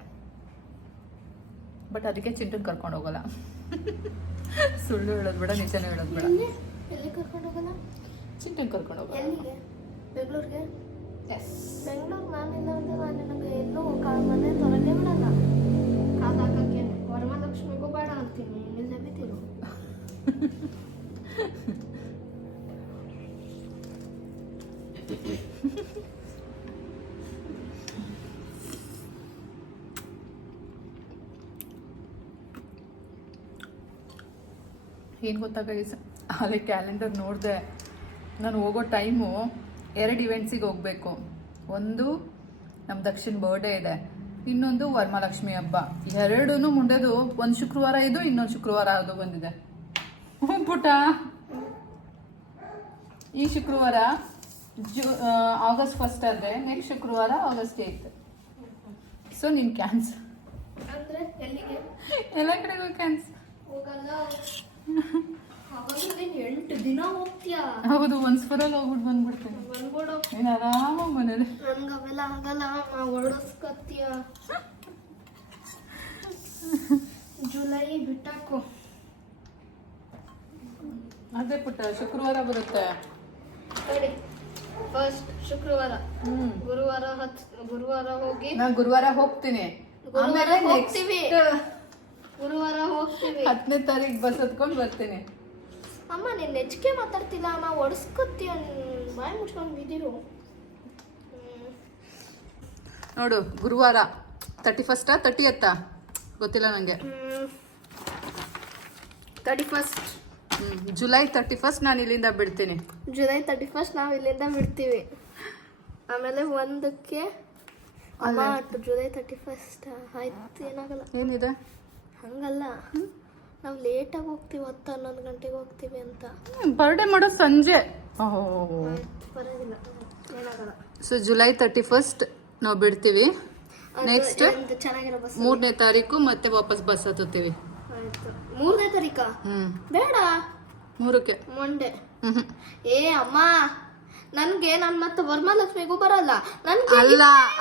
ಬಟ್ ಅದಕ್ಕೆ ಚಿಂಟನ್ ಕರ್ಕೊಂಡು ಹೋಗಲ್ಲ. ಸುಳ್ಳು ಹೇಳೋದು ಬೇಡ, ನಿಜನೇ ಹೇಳೋದು ಬೇಡ. ಎಲ್ಲಿ ಕರ್ಕೊಂಡು ಹೋಗಲ್ಲ? ಚಿಂಟನ್ ಕರ್ಕೊಂಡು ಹೋಗಲ್ಲ. ಎಲ್ಲಿಗೆ? ಬೆಂಗಳೂರಿಗೆ? ಎಸ್. ಬೆಂಗಳೂರು ನಾನಿಲ್ಲ ಅಂದ್ರೆ ನಾನು ನನಗೆ ಎಲ್ಲೂ ಮನೆ ತೊರಲೇ ಬಿಡಲ್ಲ. ಕಾದು ಹಾಕಕ್ಕೆ ವರಮಹಾಲಕ್ಷ್ಮಿಗೂ ಬೇಡ ಅಂತೀನಿ. ಇಲ್ಲೇ ಬಿತ್ತಿರು. ಏನು ಗೊತ್ತಾ ಗೈಸ್, ಅಲ್ಲಿ ಕ್ಯಾಲೆಂಡರ್ ನೋಡಿದೆ. ನಾನು ಹೋಗೋ ಟೈಮು 2 ಇವೆಂಟ್ಸಿಗೆ ಹೋಗಬೇಕು. ಒಂದು ನಮ್ಮ ದಕ್ಷಿಣ ಬರ್ಡೇ ಇದೆ, ಇನ್ನೊಂದು ವರಮಹಾಲಕ್ಷ್ಮಿ ಹಬ್ಬ. ಎರಡೂ ಮುಂಡೆದು ಒಂದು ಶುಕ್ರವಾರ ಇದು, ಇನ್ನೊಂದು ಶುಕ್ರವಾರ ಅದು ಬಂದಿದೆ. ಪುಟ ಈ ಶುಕ್ರವಾರ ಆಗಸ್ಟ್ 1 ಆದರೆ ನೆಕ್ಸ್ಟ್ ಶುಕ್ರವಾರ ಆಗಸ್ಟ್ 8. ಸೊ ನೀನು ಕ್ಯಾನ್ಸಲ್. ಅಂದ್ರೆ ಎಲ್ಲಿಗೆ? ಎಲ್ಲ ಕಡೆಗೂ ಕ್ಯಾನ್ಸಲ್. ಹೋಗಲ್ಲ. ಅವಾಗ 8 ದಿನ ಹೋಗ್ತೀಯಾ? ಹೌದು, ಒನ್ಸ್ ಫಾರ್ ಹೋಗ್ಬಿಟ್ಟು ಬಂದ್ಬಿಡ್ತೀನಿ. ಬಂದ್ಬಿಡು. ನೀನು ಆರಾಮಾಗಿ ಮನೇಲಿ. ನನ್ಗೆ ಅವೆಲ್ಲ ಆಗಲ್ಲ. ಹೊರಡಿಸ್ಕತ್ತೀಯ. ಜುಲೈ ಬಿಟ್ಟಾಕು. ಅದೇ ಪುಟ್ಟ ಶುಕ್ರವಾರ ಬರುತ್ತೆ. ಸರಿ, ಫಸ್ಟ್ ಶುಕ್ರವಾರ, ಗುರುವಾರ ಹೋಗಿ. ನಾನು ಗುರುವಾರ ಹೋಗ್ತೀನಿ. ಗುರುವಾರ ಹೋಗ್ತೀವಿ. ಗುರುವಾರ ಹೋಗ್ತೀವಿ. 10ನೇ ತಾರೀಕು ಬಸ್ ಹತ್ಕೊಂಡು ಬರ್ತೀನಿ. ಅಮ್ಮ ನೀನ್ ಹೆಚ್ಚಿಗೆ ಮಾತಾಡ್ತಿಲ್ಲ ಅಮ್ಮ, ಒಡಿಸ್ಕೊತೀಯ. ಬಾಯಿ ಮುಚ್ಕೊಂಡು ಬಿದ್ದಿರು. ನೋಡು, ಗುರುವಾರ 31 30th ಗೊತ್ತಿಲ್ಲ ನನಗೆ. 31 ಜುಲೈ 31 ನಾನು ಇಲ್ಲಿಂದ ಬಿಡ್ತೀನಿ. ಜುಲೈ 31 ನಾವು ಇಲ್ಲಿಂದ ಬಿಡ್ತೀವಿ. ಆಮೇಲೆ 1ಕ್ಕೆ ಅಮ್ಮ ಜುಲೈ 31 ಆಯ್ತು, ಏನಾಗಲ್ಲ. ಏನಿದೆ ಹಂಗಲ್ಲ, ನಾವು ಲೇಟಾಗಿ ಹೋಗ್ತೀವಿ. 10-11 ಗಂಟೆಗೆ ಹೋಗ್ತೀವಿ ಅಂತ. ಬರ್ಡೇ ಮಾಡೋ ಸಂಜೆ. ಪರವಾಗಿಲ್ಲ, ಏನಾಗಲ್ಲ. ಸೊ ಜುಲೈ 31 ನಾವು ಬಿಡ್ತೀವಿ. ನೆಕ್ಸ್ಟ್ ಚೆನ್ನಾಗಿರೋ ಬಸ್ 3ನೇ ತಾರೀಕು ಮತ್ತೆ ವಾಪಸ್ ಬಸ್ ಹತ್ತುತ್ತೀವಿ. ಆಯ್ತು. 3ನೇ ತಾರೀಕ ಬೇಡ, 3ಕ್ಕೆ ಮಂಡೇ. ಏ ಅಮ್ಮ, ನನ್ಗೆ ನಾನು ಮತ್ತೆ ವರಮಹಾಲಕ್ಷ್ಮಿಗೂ ಬರಲ್ಲ. ನನ್ಗೆ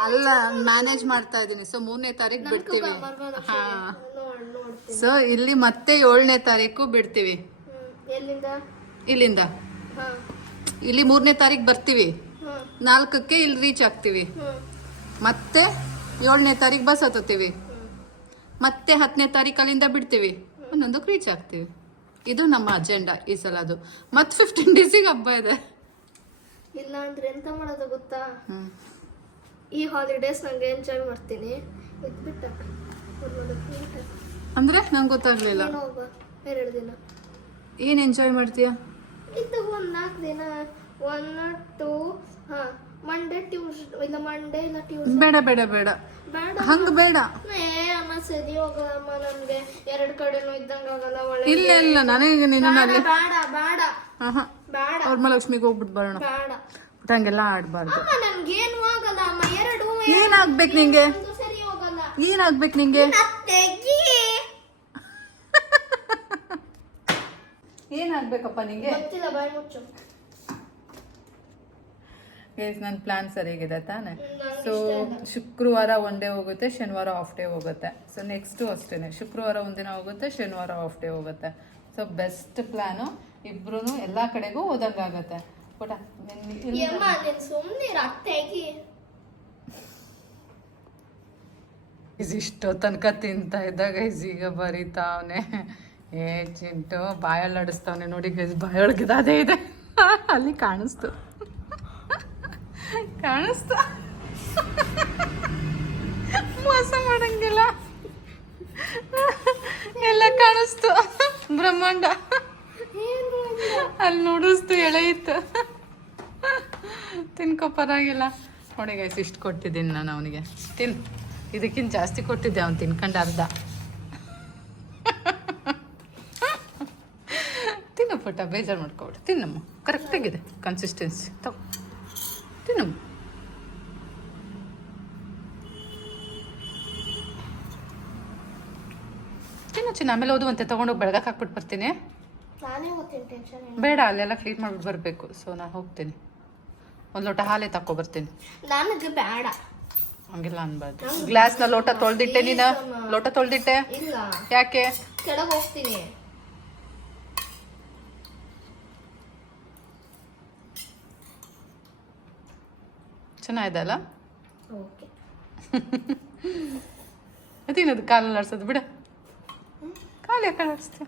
ಅಲ್ಲ ಮ್ಯಾನೇಜ್ ಮಾಡ್ತಾ ಇದ್ದೀನಿ. ಸೊ 3ನೇ ತಾರೀಕು ಬಿಡ್ತೀವಿ. ಸೊ ಇಲ್ಲಿ ಮತ್ತೆ 7ನೇ ತಾರೀಕು ಬಿಡ್ತೀವಿ. ಇಲ್ಲಿಂದ ಇಲ್ಲಿ 3ನೇ ತಾರೀಕು ಬರ್ತೀವಿ. 4ಕ್ಕೆ ಇಲ್ಲಿ ರೀಚ್ ಆಗ್ತೀವಿ. ಮತ್ತೆ 7ನೇ ತಾರೀಕು ಬಸ್ ಹತ್ತುತ್ತೀವಿ. ಮತ್ತೆ 10ನೇ ತಾರೀಕಲ್ಲಿಂದ ಬಿಡ್ತೀವಿ, 11ಕ್ಕೆ ರೀಚ್ ಆಗ್ತೀವಿ. ಇದು ನಮ್ಮ ಅಜೆಂಡಾ ಈ ಸಲ. ಅದು ಮತ್ತೆ 15 ಡೇಸಿಗೆ ಹಬ್ಬ ಇದೆ. ಇಲ್ಲ ಅಂದ್ರೆ ಎಂತ ಮಾಡೋದು ಗೊತ್ತಾ, ಈ ಹಾಲಿಡೇಸ್ ನಂಗೆ ಎಂಜಾಯ್ ಮಾಡ್ತೀನಿ, ಇದ್ಬಿಟ್ಟ ಅಂದ್ರೆ ನಂಗೆ ಗೊತ್ತಾಗ್ಲಿಲ್ಲ. 2 ದಿನ ಏನ್ ಎಂಜಾಯ್ ಮಾಡ್ತೀಯ? ಇದು 4 ದಿನ 1 2 ಮಂಡೇ ಟ್ಯೂಸ್ಡೇ ಇಲ್ಲ ಮಂಡೇ ಇಲ್ಲ ಟ್ಯೂಸ್ಡೇ. ಬೇಡ ಬೇಡ ಬೇಡ ಬೇಡ ಹಂಗ ಬೇಡ. ಅಮ್ಮ ಸರಿ ಹೋಗಲ್ಲಮ್ಮ, ನಮ್ಗೆ 2 ಕಡೆನೂ ಇದ್ದಂಗ ಆಗಲ್ಲ. ಒಳ್ಳೆ ಇಲ್ಲ ಇಲ್ಲ ನನಗೆ ನೀನು ಬೇಡ ಬೇಡ ಬೇಡ ವರಮಹಾಲಕ್ಷ್ಮಿಗೆ ಹೋಗ್ಬಿಟ್ಟು ಬರೋಣ. ಬೇಡ ಬಟ್ ಹಂಗೆಲ್ಲ ಆಡ್ಬಾರ್ದು. ಅಮ್ಮ ನನ್ಗೇನು ಆಗಲ್ಲ ಅಮ್ಮ. 2 ಏನಾಗ್ಬೇಕು ನಿಂಗೆ? ಸರಿ ಹೋಗಲ್ಲ. ಏನಾಗ್ಬೇಕು ನಿಂಗೆ? ಏನಾಗ್ಬೇಕಪ್ಪ ನಿಂಗೆ? ಗೊತ್ತಿಲ್ಲ, ಬಾಯ್ ಮುಚ್ಚು. ಗೈಸ್ ನನ್ನ ಪ್ಲಾನ್ ಸರಿಯಾಗಿದೆ ತಾನೆ. ಸೊ ಶುಕ್ರವಾರ 1 ಡೇ ಹೋಗುತ್ತೆ, ಶನಿವಾರ ಆಫ್ ಡೇ ಹೋಗುತ್ತೆ. ಸೊ ನೆಕ್ಸ್ಟು ಅಷ್ಟೇ, ಶುಕ್ರವಾರ 1 ದಿನ ಹೋಗುತ್ತೆ, ಶನಿವಾರ ಆಫ್ ಡೇ ಹೋಗುತ್ತೆ. ಸೊ ಬೆಸ್ಟ್ ಪ್ಲಾನು, ಇಬ್ರು ಎಲ್ಲ ಕಡೆಗೂ ಹೋದಂಗಾಗತ್ತೆ. ಪುಟ ಸುಮ್ಮನೆ ಅತ್ತೆಗಿ ಇಷ್ಟೋ ತನಕ ತಿಂತಾ ಇದ್ದ ಗೈಸ್ ಈಗ ಬರೀತಾವನೆ. ಏ ಚಿಂಟು ಬಾಯಲ್ಲಿ ಆಡಿಸ್ತಾವನೆ ನೋಡಿ ಗೈಸ್, ಬಾಯೊಳಗಿದೆ ಅದೇ ಇದೆ. ಅಲ್ಲಿ ಕಾಣಿಸ್ತು ಮೋಸ ಮಾಡಂಗಿಲ್ಲ, ಎಲ್ಲ ಕಾಣಿಸ್ತು ಬ್ರಹ್ಮಾಂಡ. ಅಲ್ಲಿ ನೋಡಿಸ್ತು, ಎಳೆಯಿತ್ತು. ತಿನ್ಕೋ ಪರವಾಗಿಲ್ಲ ನೋಡಿ ಗೈಸ್, ಇಷ್ಟು ಕೊಟ್ಟಿದ್ದೀನಿ ನಾನು ಅವನಿಗೆ. ಇದಕ್ಕಿಂತ ಜಾಸ್ತಿ ಕೊಟ್ಟಿದ್ದೆ, ಅವ್ನು ತಿನ್ಕೊಂಡು ಅರ್ಧ. ತಿನ್ನು ಪುಟ್ಟ, ಬೇಜಾರು ಮಾಡ್ಕೊಬಿಡು. ತಿನ್ನಮ್ಮ, ಕರೆಕ್ಟಾಗಿದೆ ಕನ್ಸಿಸ್ಟೆನ್ಸಿ. ತಗೋ ತಿನ್ನಮ್ಮ. ತಿನ್ನು ಚಿನ್ನ, ಆಮೇಲೆ ಓದುವಂತೆ ತೊಗೊಂಡೋಗಿ ಬೆಳಗಕ್ಕೆ ಹಾಕ್ಬಿಟ್ಟು ಬರ್ತೀನಿ. ನಾನೇ ಹೋಗ್ತೀನಿ, ಟೆನ್ಷನ್ ಬೇಡ, ಅಲ್ಲೆಲ್ಲ ಕ್ಲೀನ್ ಮಾಡ್ಬಿಟ್ಟು ಬರಬೇಕು. ಸೊ ನಾನು ಹೋಗ್ತೀನಿ, 1 ಲೋಟ ಹಾಲೇ ತಗೊಬರ್ತೀನಿ. ನನಗೆ ಬೇಡ, ಹಂಗಿಲ್ಲ ಅನ್ಬಾರ್ದು. ಗ್ಲಾಸ್ನ ಲೋಟ ತೊಳ್ದಿಟ್ಟೆ ನೀನು? ಲೋಟ ತೊಳ್ದಿಟ್ಟೆ? ಇಲ್ಲ. ಯಾಕೆ? ಕೆಳಗೆ ಹೋಗ್ತೀನಿ. ಚೆನ್ನಾಗಿದೆ ಅಲ್ಲ? ಓಕೆ. ಅದೇನದು ಕಾಲಲ್ಲಿ ಆಡ್ಸೋದು? ಬಿಡ, ಕಾಲು ಯಾಕೆ ಆಡಿಸ್ತೀಯ?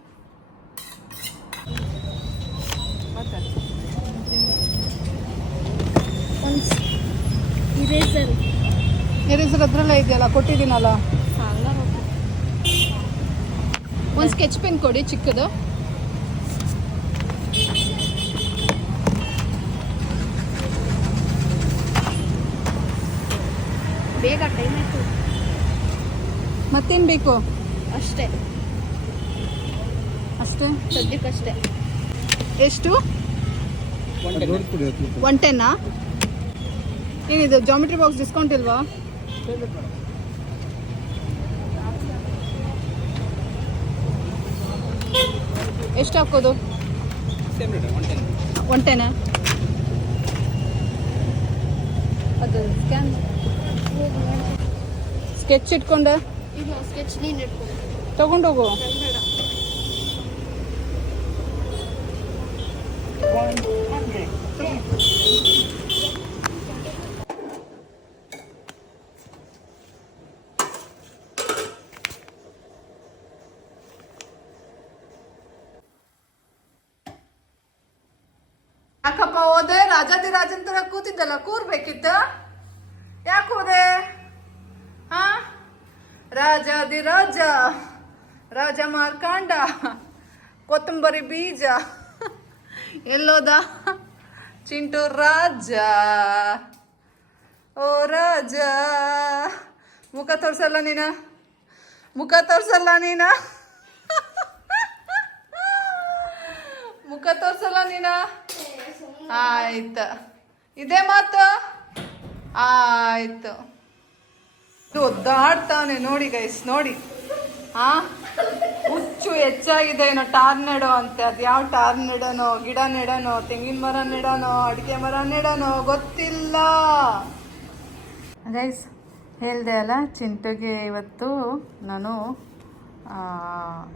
ಇರೇಸರ್ ಅದ್ರಲ್ಲೇ ಇದೆಯಲ್ಲ, ಕೊಟ್ಟಿದ್ದೀನಲ್ಲ. ಒಂದು ಸ್ಕೆಚ್ ಪೆನ್ ಕೊಡಿ ಚಿಕ್ಕದು. ಬೇಗ ಟೈಮ್ ಆಯ್ತು. ಮತ್ತೇನು ಬೇಕು? ಅಷ್ಟೇ ಸದ್ಯಕ್ಕಷ್ಟೇ. ಎಷ್ಟು? 110. ಏನಿದು ಜಾಮಿಟ್ರಿ ಬಾಕ್ಸ್ ಡಿಸ್ಕೌಂಟ್ ಇಲ್ವಾ? ಎಷ್ಟು ಹಾಕೋದು? 110. ಅದು ಸ್ಕ್ಯಾನ್ ಸ್ಕೆಚ್ ಇಟ್ಕೊಂಡೆ ಈಗ ಸ್ಕೆಚ್ ನೀನು ಇಟ್ಕೊಂಡು ತಗೊಂಡೋಗು. ಬೇಡ. ಯಾಕಪ್ಪ ಹೋದೆ? ರಾಜಾದಿರಾಜನ್ ತರ ಕೂತಿದ್ದಲ್ಲ, ಕೂರ್ಬೇಕಿತ್ತ? ಯಾಕೆ ಹೋದೆ? ಹಾ, ರಾಜಾದಿರಾಜ, ರಾಜ ಮಾರ್ಕಾಂಡ, ಕೊತ್ತಂಬರಿ ಬೀಜ ಎಲ್ಲೋದ ಚಿಂಟು ರಾಜ? ಓ ರಾಜ, ಮುಖ ತೋರ್ಸಲ್ಲ ನೀನ? ಮುಖ ತೋರ್ಸಲ್ಲ ನೀನ? ಮುಖ ತೋರ್ಸಲ್ಲ ನೀನ? ಆಯ್ತು, ಇದೇ ಮಾತು. ಆಯ್ತು, ಒದ್ದಾಡ್ತಾವನೆ ನೋಡಿ ಗೈಸ್, ನೋಡಿ. ಹುಚ್ಚು ಹೆಚ್ಚಾಗಿದೆ ಏನೋ, ಟಾರ್ನೆಡೋ ಅಂತೆ. ಅದು ಯಾವ ಟಾರ್ನೆಡೋನೋ? ಗಿಡ ನೆಡೋನೋ, ತೆಂಗಿನ ಮರ ನೆಡೋನೋ, ಅಡಿಕೆ ಮರ ನೆಡೋನೋ ಗೊತ್ತಿಲ್ಲ ಗೈಸ್. ಹೇಳ್ದೆ ಅಲ್ಲ, ಚಿಂಟುಗೆ ಇವತ್ತು ನಾನು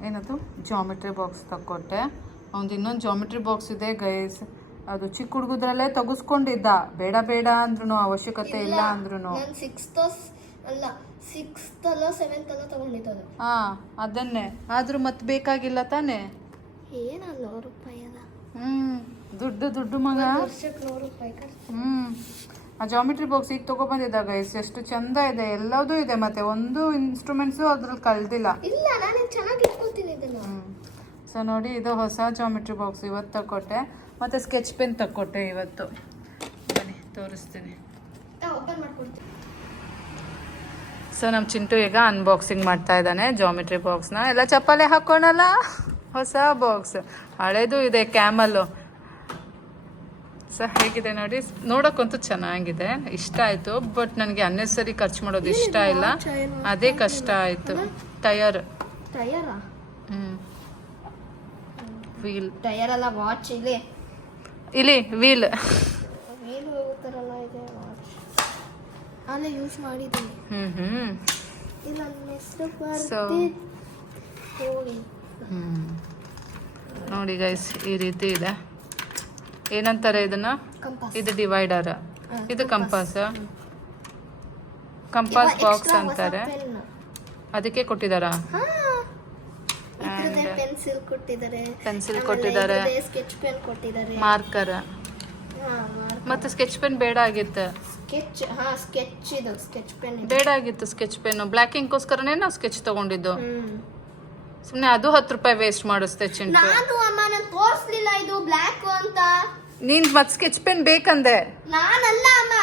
ಏನದು ಜಾಮಿಟ್ರಿ ಬಾಕ್ಸ್ ತಗೊಟ್ಟೆ. ಅವ್ನು ಇನ್ನೊಂದು ಜಾಮಿಟ್ರಿ ಬಾಕ್ಸ್ ಇದೆ ಗೈಸ್, ಅದು ಚಿಕ್ಕ ಹುಡುಗದ್ರಲ್ಲೇ ತೆಗೆಸ್ಕೊಂಡಿದ್ದ. ಬೇಡ ಬೇಡ ಅಂದ್ರೂ, ಅವಶ್ಯಕತೆ ಇಲ್ಲ ಅಂದ್ರೂ. ನಾನು 6th ಅಲ್ಲ 6th ಅಲ್ಲ 7th ಅಲ್ಲ ತಗೊಂಡಿದ್ದು. ಹಾ ಅದನ್ನೇ ಆದ್ರೂ ಮತ್ತೆ ಬೇಕಾಗಿಲ್ಲ ತಾನೇ. ಏನಲ್ಲ 100 ರೂಪಾಯಿ ಅಲ್ಲ. ದುಡ್ಡು ಮಗ. ವರ್ಷಕ್ಕೆ 100 ರೂಪಾಯಿ ಖರ್ಚು. ಆ ಜಾಮಿಟ್ರಿ ಬಾಕ್ಸ್ ಈಗ ತಗೊಬಂದಿದ್ದಾಗ ಎಷ್ಟು ಚಂದ ಇದೆ, ಎಲ್ಲದೂ ಇದೆ, ಮತ್ತೆ ಒಂದು ಇನ್ಸ್ಟ್ರೂಮೆಂಟ್ಸು ಅದ್ರಲ್ಲಿ ಕಳ್ದಿಲ್ಲ. ಇಲ್ಲ ನಾನು ಚೆನ್ನಾಗಿ ಇಟ್ಕೊತೀನಿ ಇದನ್ನ. ಸೊ ನೋಡಿ, ಇದು ಹೊಸ ಜಾಮಿಟ್ರಿ ಬಾಕ್ಸ್ ಇವತ್ತು ತಗೊಟ್ಟೆ, ಮತ್ತೆ ಸ್ಕೆಚ್ ಪೆನ್ ತಗೊಟ್ಟೆ ಇವತ್ತು. ಬನ್ನಿ ತೋರಿಸ್ತೀನಿ. ಓಪನ್ ಮಾಡ್ಕೊಡ್ತೀನಿ. ಸೊ ನಮ್ಮ ಚಿಂಟು ಈಗ ಅನ್ಬಾಕ್ಸಿಂಗ್ ಮಾಡ್ತಾ ಇದ್ದಾನೆ ಜಾಮಿಟ್ರಿ ಬಾಕ್ಸ್ನ. ಎಲ್ಲ ಚಪ್ಪಾಳೆ ಹಾಕೋಣಲ್ಲ, ಹೊಸ ಬಾಕ್ಸ್. ಹಳೇದು ಇದೆ ಕ್ಯಾಮಲ್ಲು. ಸೊ ಹೇಗಿದೆ ನೋಡಿ, ನೋಡೋಕ್ಕಂತೂ ಚೆನ್ನಾಗಿದೆ, ಇಷ್ಟ ಆಯಿತು. ಬಟ್ ನನಗೆ ಅನ್ನೆಸರಿ ಖರ್ಚು ಮಾಡೋದು ಇಷ್ಟ ಇಲ್ಲ, ಅದೇ ಕಷ್ಟ ಆಯಿತು. ಟಯರ್ ಟಯರಾ? ವೀಲ್. ಟಯರ್ ಅಲ್ಲ, ವಾಚ್. ಇಲ್ಲಿ ವೀಲ್ ವೀಲ್ ಹೋಗುತ್ತಾರಲ್ಲ, ಇದೆ ವಾಚ್. ಅಲ್ಲೇ ಯೂಸ್ ಮಾಡಿದ್ದೀನಿ. ಇಲ್ಲ ನನ್ನ ಹೆಸರು ನೋಡಿ ಗೈಸ್, ಈ ರೀತಿ ಇದೆ. ಏನಂತಾರೆ ಇದನ್ನ? ಇದು ಡಿವೈಡರ್, ಇದು ಕಂಪಾಸ್ ಬಾಕ್ಸ್ ಅಂತಾರೆ. ಅದಕ್ಕೆ ಕೊಟ್ಟಿದಾರ. ಪೆನ್ಸಿಲ್ ಕೊಟ್ಟಿದ್ದಾರೆ, ಸ್ಕೆಚ್ ಪೆನ್ ಕೊಟ್ಟಿದ್ದಾರೆ, ಮಾರ್ಕರ್. ಮತ್ತೆ ಸ್ಕೆಚ್ ಪೆನ್ ಬೇಡ ಆಗಿತ್ತು. ಸ್ಕೆಚ್ ಪೆನ್ ಬೇಡ ಆಗಿತ್ತು ಸ್ಕೆಚ್ ಪೆನ್. ಬ್ಲ್ಯಾಕ್ ಇಂಕೋಸ್ಕರನೇ ನಾವು ಸ್ಕೆಚ್ ತಗೊಂಡಿದ್ದು. ಸುಮ್ಮನೆ ಅದು 10 ರೂಪಾಯಿ ವೇಸ್ಟ್ ಮಾಡಿಸ್ತೆ ಚಿಂಟು. ನಾನು ತೋರಿಸ್ಲಿಲ್ಲ ಇದು ಬ್ಲ್ಯಾಕ್ ಅಂತ. ನೀನ್ ಮತ್ ಸ್ಕೆಚ್ ಪೆನ್ ಬೇಕಂದೆ. ನಾನಲ್ಲ ಅಮ್ಮ,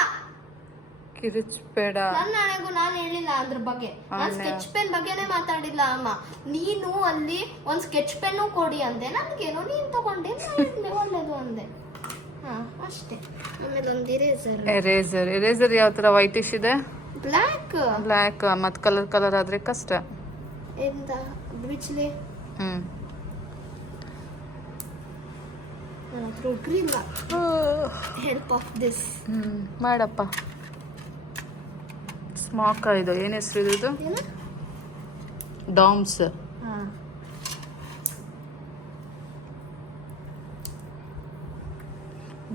ಕಿರಿಚ್ ಬೇಡ. ನನ್ನ ಹಣೆಗೂ ನಾನು ಹೇಳಿಲ್ಲ ಅದ್ರ ಬಗ್ಗೆ. ನಾನು ಸ್ಕೆಚ್ ಪೆನ್ ಬಗ್ಗೆನೇ ಮಾತಾಡಿಲ್ಲ ಅಮ್ಮ. ನೀನು ಅಲ್ಲಿ ಒಂದ್ ಸ್ಕೆಚ್ ಪೆನ್ನು ಕೊಡಿ ಅಂದೆ, ನನ್ಗೇನೋ ನೀನ್ ತಗೊಂಡೆ, ಒಳ್ಳೇದು ಅಂದೆ. ಅಷ್ಟೇ. ಆಮೇಲೆ ಒಂದು ಎರೇಸರ್ ಯಾವ ತರ ವೈಟಿಶ್ ಇದೆ? ಬ್ಲ್ಯಾಕ್. ಮತ್ ಕಲರ್ ಆದ್ರೆ ಕಷ್ಟ. ಬಿಚ್ಲಿ ಹೆಲ್ಪ್ ಆಫ್ ದಿಸ್ ಮಾಡಪ್ಪ. ಸ್ಮಾಕ್ ಇದು ಏನ್ ಹೆಸರು ಇದು? ಡಾಮ್ಸ್.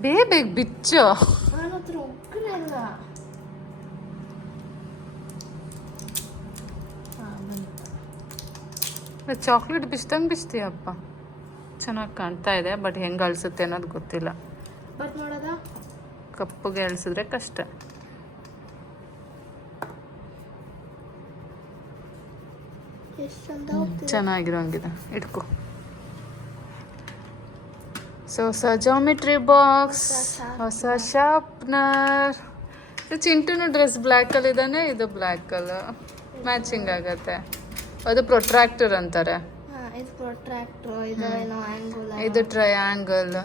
ಬೇಗ ಬಿಚ್ಚು. ಚಾಕ್ಲೇಟ್ ಬಿಚ್ದಂಗೆ ಬಿಚ್ತೀಯಪ್ಪ. ಚೆನ್ನಾಗಿ ಕಾಣ್ತಾ ಇದೆ, ಬಟ್ ಹೆಂಗೆ ಅಳಿಸುತ್ತೆ ಅನ್ನೋದು ಗೊತ್ತಿಲ್ಲ. ಕಪ್ಪಗೆ ಅಳಿಸಿದ್ರೆ ಕಷ್ಟ. ಚೆನ್ನಾಗಿರೋಂಗಿದೆ, ಇಟ್ಕೊ. ಸೊ ಹೊಸ ಜಾಮಿಟ್ರಿ ಬಾಕ್ಸ್, ಹೊಸ ಶಾರ್ಪ್ನರ್. ಚಿಂಟುನು ಡ್ರೆಸ್ ಬ್ಲ್ಯಾಕಲ್ಲಿ ಇದ್ದಾನೆ, ಇದು ಬ್ಲ್ಯಾಕ್ ಕಲರ್ ಮ್ಯಾಚಿಂಗ್ ಆಗತ್ತೆ. ಅದು ಪ್ರೊಟ್ರಾಕ್ಟರ್ ಅಂತಾರೆ. ಇದು ಟ್ರಯಾಂಗಲ್.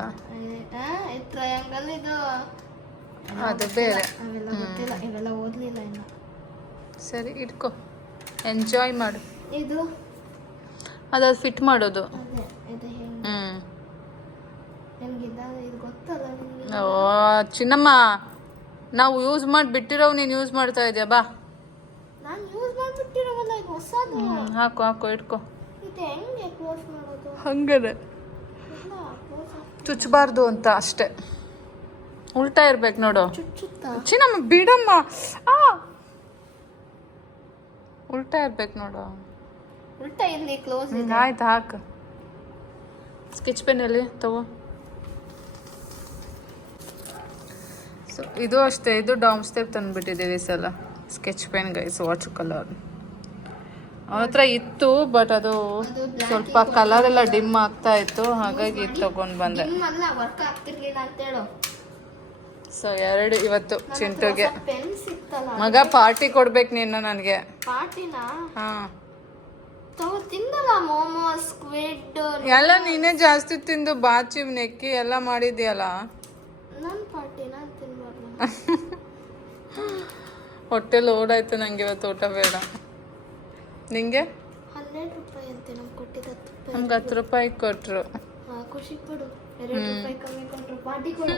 ಅದು ಬೇರೆ. ಸರಿ ಇಟ್ಕೊ, ಎಂಜಾಯ್ ಮಾಡು. ಅದು ಫಿಟ್ ಮಾಡೋದು. ಚಿನ್ನಮ್ಮ, ನಾವು ಯೂಸ್ ಮಾಡಿ ಬಿಟ್ಟಿರೋ ನೀನು ಯೂಸ್ ಮಾಡ್ತಾ ಇದೆಯಾ? ಬಾ ಹಾಕು ಇಟ್ಕೊ. ಹಂಗದೆ ಚುಚ್ಚಬಾರ್ದು ಅಂತ ಅಷ್ಟೇ, ಉಲ್ಟಾ ಇರ್ಬೇಕು ನೋಡು. ಚಿನ್ನಮ್ಮ ಬಿಡಮ್ಮ, ಉಲ್ಟಾ ಇರ್ಬೇಕು ನೋಡು. ಆಯ್ತು ಹಾಕು. ಸ್ಕೆಚ್ ಪೆನ್ ಎಲ್ಲಿ ತಗೋ. ಸೊ ಇದು ಅಷ್ಟೇ, ಇದು ಡಾಮ್ ಸ್ಟೆಪ್ ತಂದುಬಿಟ್ಟಿದ್ದೀವಿ ಈ ಸಲ. Sketch pen guys, water colour ಅವನ ಹತ್ರ ಇತ್ತು, ಬಟ್ ಅದು ಸ್ವಲ್ಪ ಕಲರ್ ಎಲ್ಲ ಡಿಮ್ ಆಗ್ತಾ ಇತ್ತು, ಹಾಗಾಗಿ ಇದು ತಗೊಂಡು ಬಂದೆ. ಸೊ 2 ಇವತ್ತು ಚಿಂಟುಗೆ. ಮಗ ಪಾರ್ಟಿ ಕೊಡ್ಬೇಕು ನೀನು ನನಗೆ. ಎಲ್ಲ ನೀನೇ ಜಾಸ್ತಿ ತಿಂದು ಬಾಚಿ ನೆಕ್ಕಿ ಎಲ್ಲ ಮಾಡಿದ್ಯಲ್ಲ. ಹೊಟ್ಟೆ ಲೋಡ್ ಆಯ್ತು ನಂಗೆ ಇವತ್ತು, ಊಟ ಬೇಡ. ನಿಂಗೆ 12 ರೂಪಾಯಿ ಅಂತೆ ನಮ್ಗೆ ಕೊಟ್ಟಿದ್ದು. ನಮ್ಗೆ 10 ರೂಪಾಯಿ ಕೊಟ್ರು. ಖುಷಿ ಪಡು, 2 ರೂಪಾಯಿ ಕಮ್ಮಿ ಕೊಟ್ರು. ಪಾರ್ಟಿ ಕೊಡು.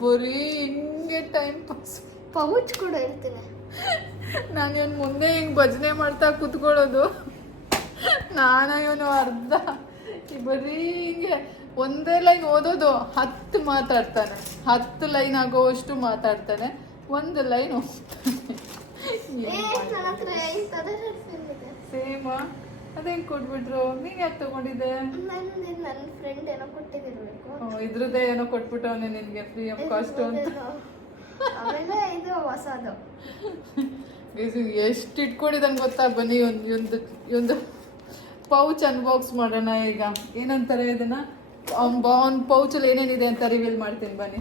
ಬರೀ ಹಿಂಗೆ ಟೈಮ್ ಪಾಸ್. ಪೌಚ್ ಕೂಡ ಇರ್ತೀನಿ. ನಾನು ಇವನು ಮುಂದೆ ಹಿಂಗೆ ಭಜನೆ ಮಾಡ್ತಾ ಕೂತ್ಕೊಳ್ಳೋದು, ನಾನು ಇವನು ಅರ್ಧ ಬರೀ ಹಿಂಗೆ ಒಂದೇ ಲೈನ್ ಓದೋದು 10 ಮಾತಾಡ್ತಾನೆ, 10 ಲೈನ್ ಆಗೋವಷ್ಟು ಮಾತಾಡ್ತಾನೆ, 1 ಲೈನ್ ಸೇಮ್. ಅದೇನ್ ಕೊಟ್ಬಿಟ್ರು? ನೀನ್ ಯಾಕೆ ತಗೊಂಡಿದ್ದೆ? ನನ್ನ ಫ್ರೆಂಡ್ ಏನೋ ಕೊಟ್ಟಿದಿರ್ಬೇಕು. ಇದ್ರದ್ದೇ ಏನೋ ಕೊಟ್ಬಿಟ್ಟವನೆ ನಿನ್ಗೆ ಫ್ರೀ ಆಫ್ ಕಾಸ್ಟ್ ಅಂತ. ಆಮೇಲೆ ಇದು ಹೊಸದು. ಎಷ್ಟು ಇಟ್ಕೊಂಡಿದ್ದಾನೆ ಗೊತ್ತಾ? ಬನ್ನಿ ಒಂದು ಪೌಚ್ ಅನ್ಬಾಕ್ಸ್ ಮಾಡೋಣ ಈಗ. ಏನಂತಾರೆ ಇದನ್ನ? ಅವ್ನ ಪೌಚಲ್ಲಿ ಏನೇನಿದೆ ಅಂತ ರಿವೀಲ್ ಮಾಡ್ತೀನಿ ಬನ್ನಿ.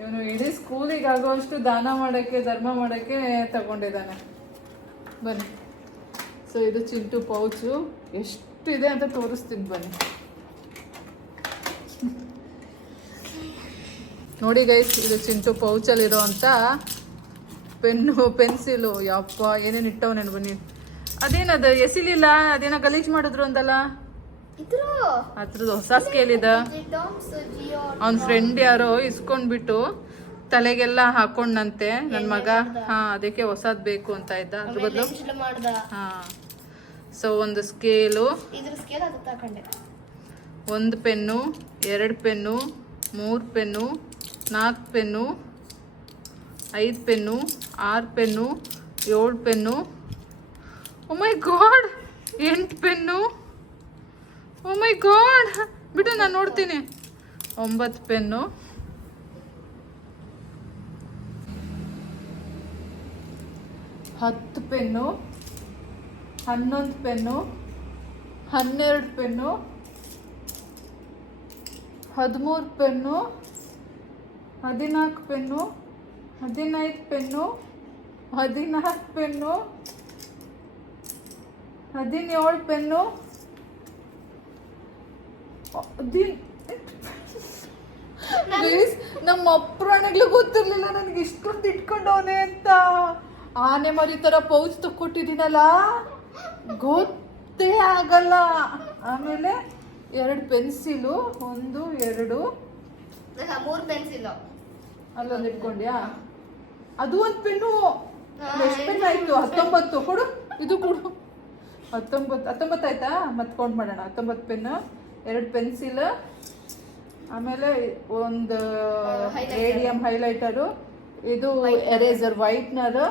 ಇವನು ಇಡೀ ಸ್ಕೂಲಿಗೆ ಆಗೋಷ್ಟು ದಾನ ಮಾಡೋಕ್ಕೆ, ಧರ್ಮ ಮಾಡೋಕ್ಕೆ ತಗೊಂಡಿದ್ದಾನೆ. ಬನ್ನಿ. ಸೊ ಇದು ಚಿಂಟು ಪೌಚು. ಎಷ್ಟಿದೆ ಅಂತ ತೋರಿಸ್ತೀನಿ ಬನ್ನಿ. ನೋಡಿ ಗೈಸ್, ಇದು ಚಿಂಟು ಪೌಚಲ್ಲಿರೋ ಅಂತ ಪೆನ್ನು, ಪೆನ್ಸಿಲು, ಯಪ್ಪ ಏನೇನು ಇಟ್ಟವನೇನು. ಬನ್ನಿ. ಅದೇನದು ಎಸಿಲಿಲ್ಲ, ಅದೇನೋ ಗಲೀಜ್ ಮಾಡಿದ್ರು ಅಂದಲ್ಲ, ಅದ್ರದ್ದು ಹೊಸ ಸ್ಕೇಲ್ ಇದೆ. ಅವನ ಫ್ರೆಂಡ್ ಯಾರೋ ಇಸ್ಕೊಂಡ್ಬಿಟ್ಟು ತಲೆಗೆಲ್ಲ ಹಾಕೊಂಡಂತೆ ನನ್ನ ಮಗ. ಹಾ, ಅದಕ್ಕೆ ಹೊಸದ್ ಬೇಕು ಅಂತ ಇದ್ದ. ಅದ್ರ ಬದಲು ಹಾ. ಸೊ ಒಂದು scale, 1 pen, 2 pen, 3 pen, 4 pen, 5 pen, 6 pen, 7 pen, oh my God 8 pen, oh my God ಬಿಟ್ಟು ನಾನು ನೋಡ್ತೀನಿ, 9 pen, 10 pen, 11 pen, 12 pen, 13 pen, 14 pen, 15 pen, 16 pen, 17 pen, ನಮ್ಮ ಅಪ್ರಾಣಿಗಳು ಗೊತ್ತಿರ್ಲಿಲ್ಲ ನನಗೆ ಇಷ್ಟೊಂದು ಇಟ್ಕೊಂಡವನೆ ಅಂತ. ಆನೆ ಮರಿ ತರ ಪೌಚ್ ತಕ್ಕೊಟ್ಟಿದ್ದೀನಲ್ಲ, ಗೊತ್ತೇ ಆಗಲ್ಲ. ಆಮೇಲೆ 2 ಪೆನ್ಸಿಲು, 1 2 3 ಪೆನ್ಸಿಲು ಅಲ್ಲೊಂದು ಇಟ್ಕೊಂಡ್ಯಾ? ಅದು 1 ಪೆನ್ನು. ಎಷ್ಟು ಪೆನ್ ಆಯ್ತು? 19 ಕೊಡು, ಇದು ಕೊಡು. 19 ಆಯ್ತಾ? ಮತ್ತೆ ಕೌಂಟ್ ಮಾಡೋಣ. 19 ಪೆನ್ನು, 2 ಪೆನ್ಸಿಲ್, ಆಮೇಲೆ ಒಂದು ಏಡಿಯಂ ಹೈಲೈಟರು, ಇದು ಎರೇಸರ್ ವೈಟ್ನರ್,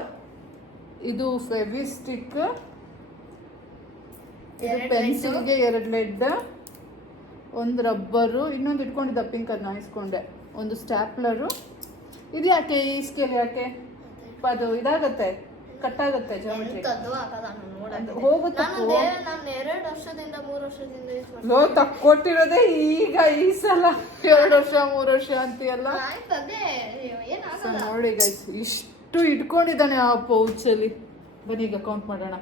ಇದು ಫೆವಿಸ್ಟಿಕ್, ಇದು ಪೆನ್ಸಿಲ್ಗೆ 2 ಲೆಡ್, 1 ರಬ್ಬರು, ಇನ್ನೊಂದು ಇಟ್ಕೊಂಡಿದ್ದ ಪಿಂಕ್, ಅದನ್ನ ಇಸ್ಕೊಂಡೆ, 1 ಸ್ಟ್ಯಾಪ್ಲರು. ಇದು ಯಾಕೆ ಈ ಸ್ಕೇಲ್ ಯಾಕೆ? ಅದು ಇದಾಗತ್ತೆ, ಕಟ್ಟಾಗತ್ತೆ, ಜಾಮೆಟ್ರಿ ಹೋಗುತ್ತೆ. ಲೋ ತಕ್ಕೊಟ್ಟಿರೋದೇ ಈಗ, ಈ ಸಲ 2 ವರ್ಷ 3 ವರ್ಷ ಅಂತೀಯಲ್ಲ. ನೋಡಿ ಗೈಸ್, ಇಷ್ಟು ಇಟ್ಕೊಂಡಿದ್ದಾನೆ ಆ ಪೌಚಲ್ಲಿ. ಬನ್ನಿ ಈಗ ಕೌಂಟ್ ಮಾಡೋಣ.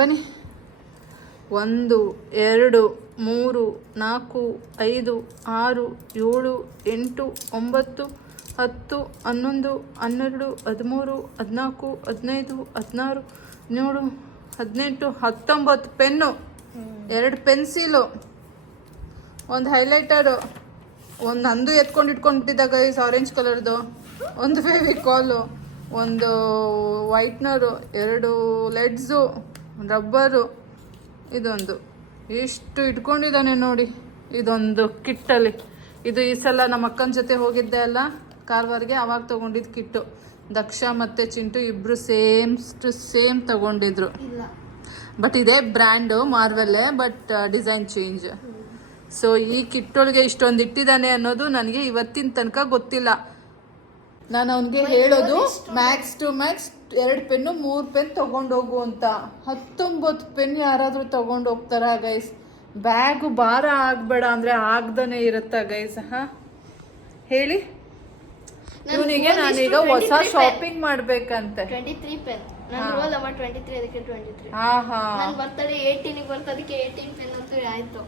ಬನ್ನಿ. 1 2 3 4 5 6 7 8 9 10 11 12 13 14 15 16 17 18 19 ಪೆನ್ನು, 2 ಪೆನ್ಸಿಲು, 1 ಹೈಲೈಟರು, 1 ನಂದು ಎತ್ಕೊಂಡು ಇಟ್ಕೊಂಡಿದ್ದ ಗೈಸ್ ಆರೆಂಜ್ ಕಲರ್ದು, 1 ಫೆವಿಕಾಲು, 1 ವೈಟ್ನರು, 2 ಲೆಡ್ಸು, ರಬ್ಬರು, ಇದೊಂದು. ಇಷ್ಟು ಇಟ್ಕೊಂಡಿದ್ದಾನೆ ನೋಡಿ. ಇದೊಂದು ಕಿಟ್ಟಲ್ಲಿ. ಇದು ಈ ಸಲ ನಮ್ಮ ಅಕ್ಕನ ಜೊತೆ ಹೋಗಿದ್ದೆ ಅಲ್ಲ ಕಾರವಾರ್ಗೆ, ಅವಾಗ ತಗೊಂಡಿದ್ದು ಕಿಟ್ಟು. ದಕ್ಷ ಮತ್ತು ಚಿಂಟು ಇಬ್ರು ಸೇಮ್ ತಗೊಂಡಿದ್ರು. ಬಟ್ ಇದೇ brand Marvel, but design change. So ಈ ಕಿಟ್ಟೊಳಗೆ ಇಷ್ಟೊಂದು ಇಟ್ಟಿದ್ದಾನೆ ಅನ್ನೋದು ನನಗೆ ಇವತ್ತಿನ ತನಕ ಗೊತ್ತಿಲ್ಲ. ನಾನು ಅವನಿಗೆ ಹೇಳೋದು max to max 2 pen 3 pen ತಗೊಂಡೋಗು ಅಂತ. 19 ಪೆನ್ ಯಾರಾದರೂ ತಗೊಂಡು ಹೋಗ್ತಾರ ಗೈಸ್? ಬ್ಯಾಗು ಭಾರ ಆಗಬೇಡ ಅಂದರೆ ಆಗ್ದೇ ಇರುತ್ತಾ ಗೈಸ್? ಹಾಂ ಹೇಳಿ. ಇವನಿಗೆ ನಾನೀಗ ಹೊಸ ಶಾಪಿಂಗ್ ಮಾಡ್ಬೇಕಂತೆ. 23 ಪೆನ್ ನನ್ನ ರೋಲ್ ನಂಬರ್ 23, ಅದಕ್ಕೆ 23. ಆಹಾ, ನನ್ನ ಬರ್ತಡೇ 18 ಗೆ ಬರ್ತದೆ, ಅದಕ್ಕೆ 18 ಪೆನ್ ಅಂತೂ ಆಯ್ತು.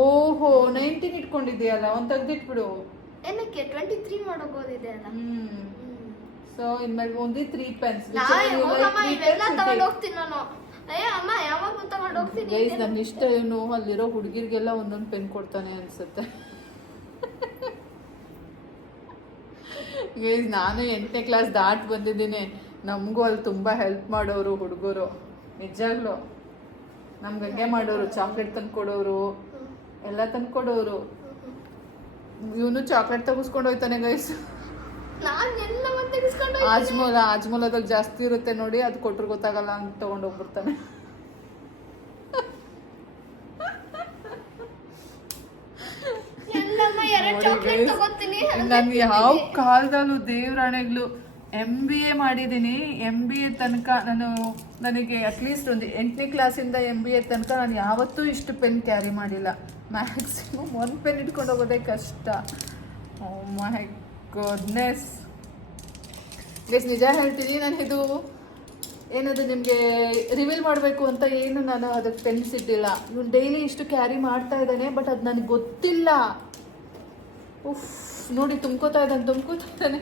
ಓಹೋ, 19 ಇಟ್ಕೊಂಡಿದ್ಯಲ್ಲ, ಒಂದು ತೆಗ್ದಿಟ್ಬಿಡು. ಏನಕ್ಕೆ 23 ಮಾಡೋಗೋದಿದೆ ಅಲ್ಲ. ಸೊ ಇನ್ಮೇಲೆ ಓನ್ಲಿ 3 ಪೆನ್ಸ್. ಇವೆಲ್ಲ ತಗೊಂಡು ಹೋಗ್ತೀನಿ ನಾನು. ಅಮ್ಮ ಯಾವಾಗ ತಗೊಂಡು ಹೋಗ್ತೀನಿ ಗೈಸ್, ನನ್ನ ಇಷ್ಟ ಏನು, ಅಲ್ಲಿರೋ ಹುಡುಗಿರಿಗೆಲ್ಲ ಒಂದೊಂದು ಪೆನ್ ಕೊಡ್ತಾನೆ ಅನ್ಸುತ್ತೆ. ಗೈಸ್, ನಾನು 8ನೇ ಕ್ಲಾಸ್ ದಾಟ್ ಬಂದಿದ್ದೀನಿ. ನಮಗೂ ಅಲ್ಲಿ ತುಂಬ ಹೆಲ್ಪ್ ಮಾಡೋರು ಹುಡುಗರು, ನಿಜಾಗ್ಲು ನಮ್ಗೆ ಹಂಗೆ ಮಾಡೋರು. ಚಾಕ್ಲೇಟ್ ತಂದು ಕೊಡೋರು, ಎಲ್ಲ ತಂದ್ಕೊಡೋರು. ಇವನು ಚಾಕ್ಲೇಟ್ ತಗಿಸ್ಕೊಂಡು ಹೋಯ್ತಾನೆ ಗೈಸ್. ನಾನ್ ಎಲ್ಲ ಮತ್ತೆ ಇಸ್ಕೊಂಡು ಆಜ್ಮೂಲದಾಗ ಜಾಸ್ತಿ ಇರುತ್ತೆ ನೋಡಿ, ಅದು ಕೊಟ್ರು ಗೊತ್ತಾಗಲ್ಲ ಅಂತ ತಗೊಂಡು ಹೋಗ್ಬಿಡ್ತಾನೆ. ಎಲ್ಲಮ್ಮ 2 ಚಾಕ್ಲೇಟ್ ತಗೋತೀನಿ. ನಾನು ಯಾವ ಕಾಲದಲ್ಲೂ ದೇವ್ರಾಣೆಗಳು MBA ಮಾಡಿದ್ದೀನಿ. MBA ತನಕ ನನಗೆ ಅಟ್ಲೀಸ್ಟ್ ಒಂದು 8ನೇ ಕ್ಲಾಸಿಂದ MBA ತನಕ ನಾನು ಯಾವತ್ತೂ ಇಷ್ಟು ಪೆನ್ ಕ್ಯಾರಿ ಮಾಡಿಲ್ಲ. ಮ್ಯಾಕ್ಸಿಮಮ್ 1 ಪೆನ್ ಇಟ್ಕೊಂಡು ಹೋಗೋದೇ ಕಷ್ಟ. ಓ ಮೈ ಗಾಡ್ನೆಸ್ ಗೈಸ್, ನಿಜ ಹೇಳ್ತೀನಿ, ನಾನು ಇದು ಏನದು ನಿಮಗೆ ರಿವೀಲ್ ಮಾಡಬೇಕು ಅಂತ ಏನು ನಾನು ಅದಕ್ಕೆ ಪೆನ್ಸ್ ಇಟ್ಟಿಲ್ಲ. ಇವನು ಡೈಲಿ ಇಷ್ಟು ಕ್ಯಾರಿ ಮಾಡ್ತಾ ಇದ್ದಾನೆ, ಬಟ್ ಅದು ನನಗೆ ಗೊತ್ತಿಲ್ಲ. ಉಫ್ ನೋಡಿ, ತುಂಬ್ಕೋತಾ ಇದ್ದಾನೆ.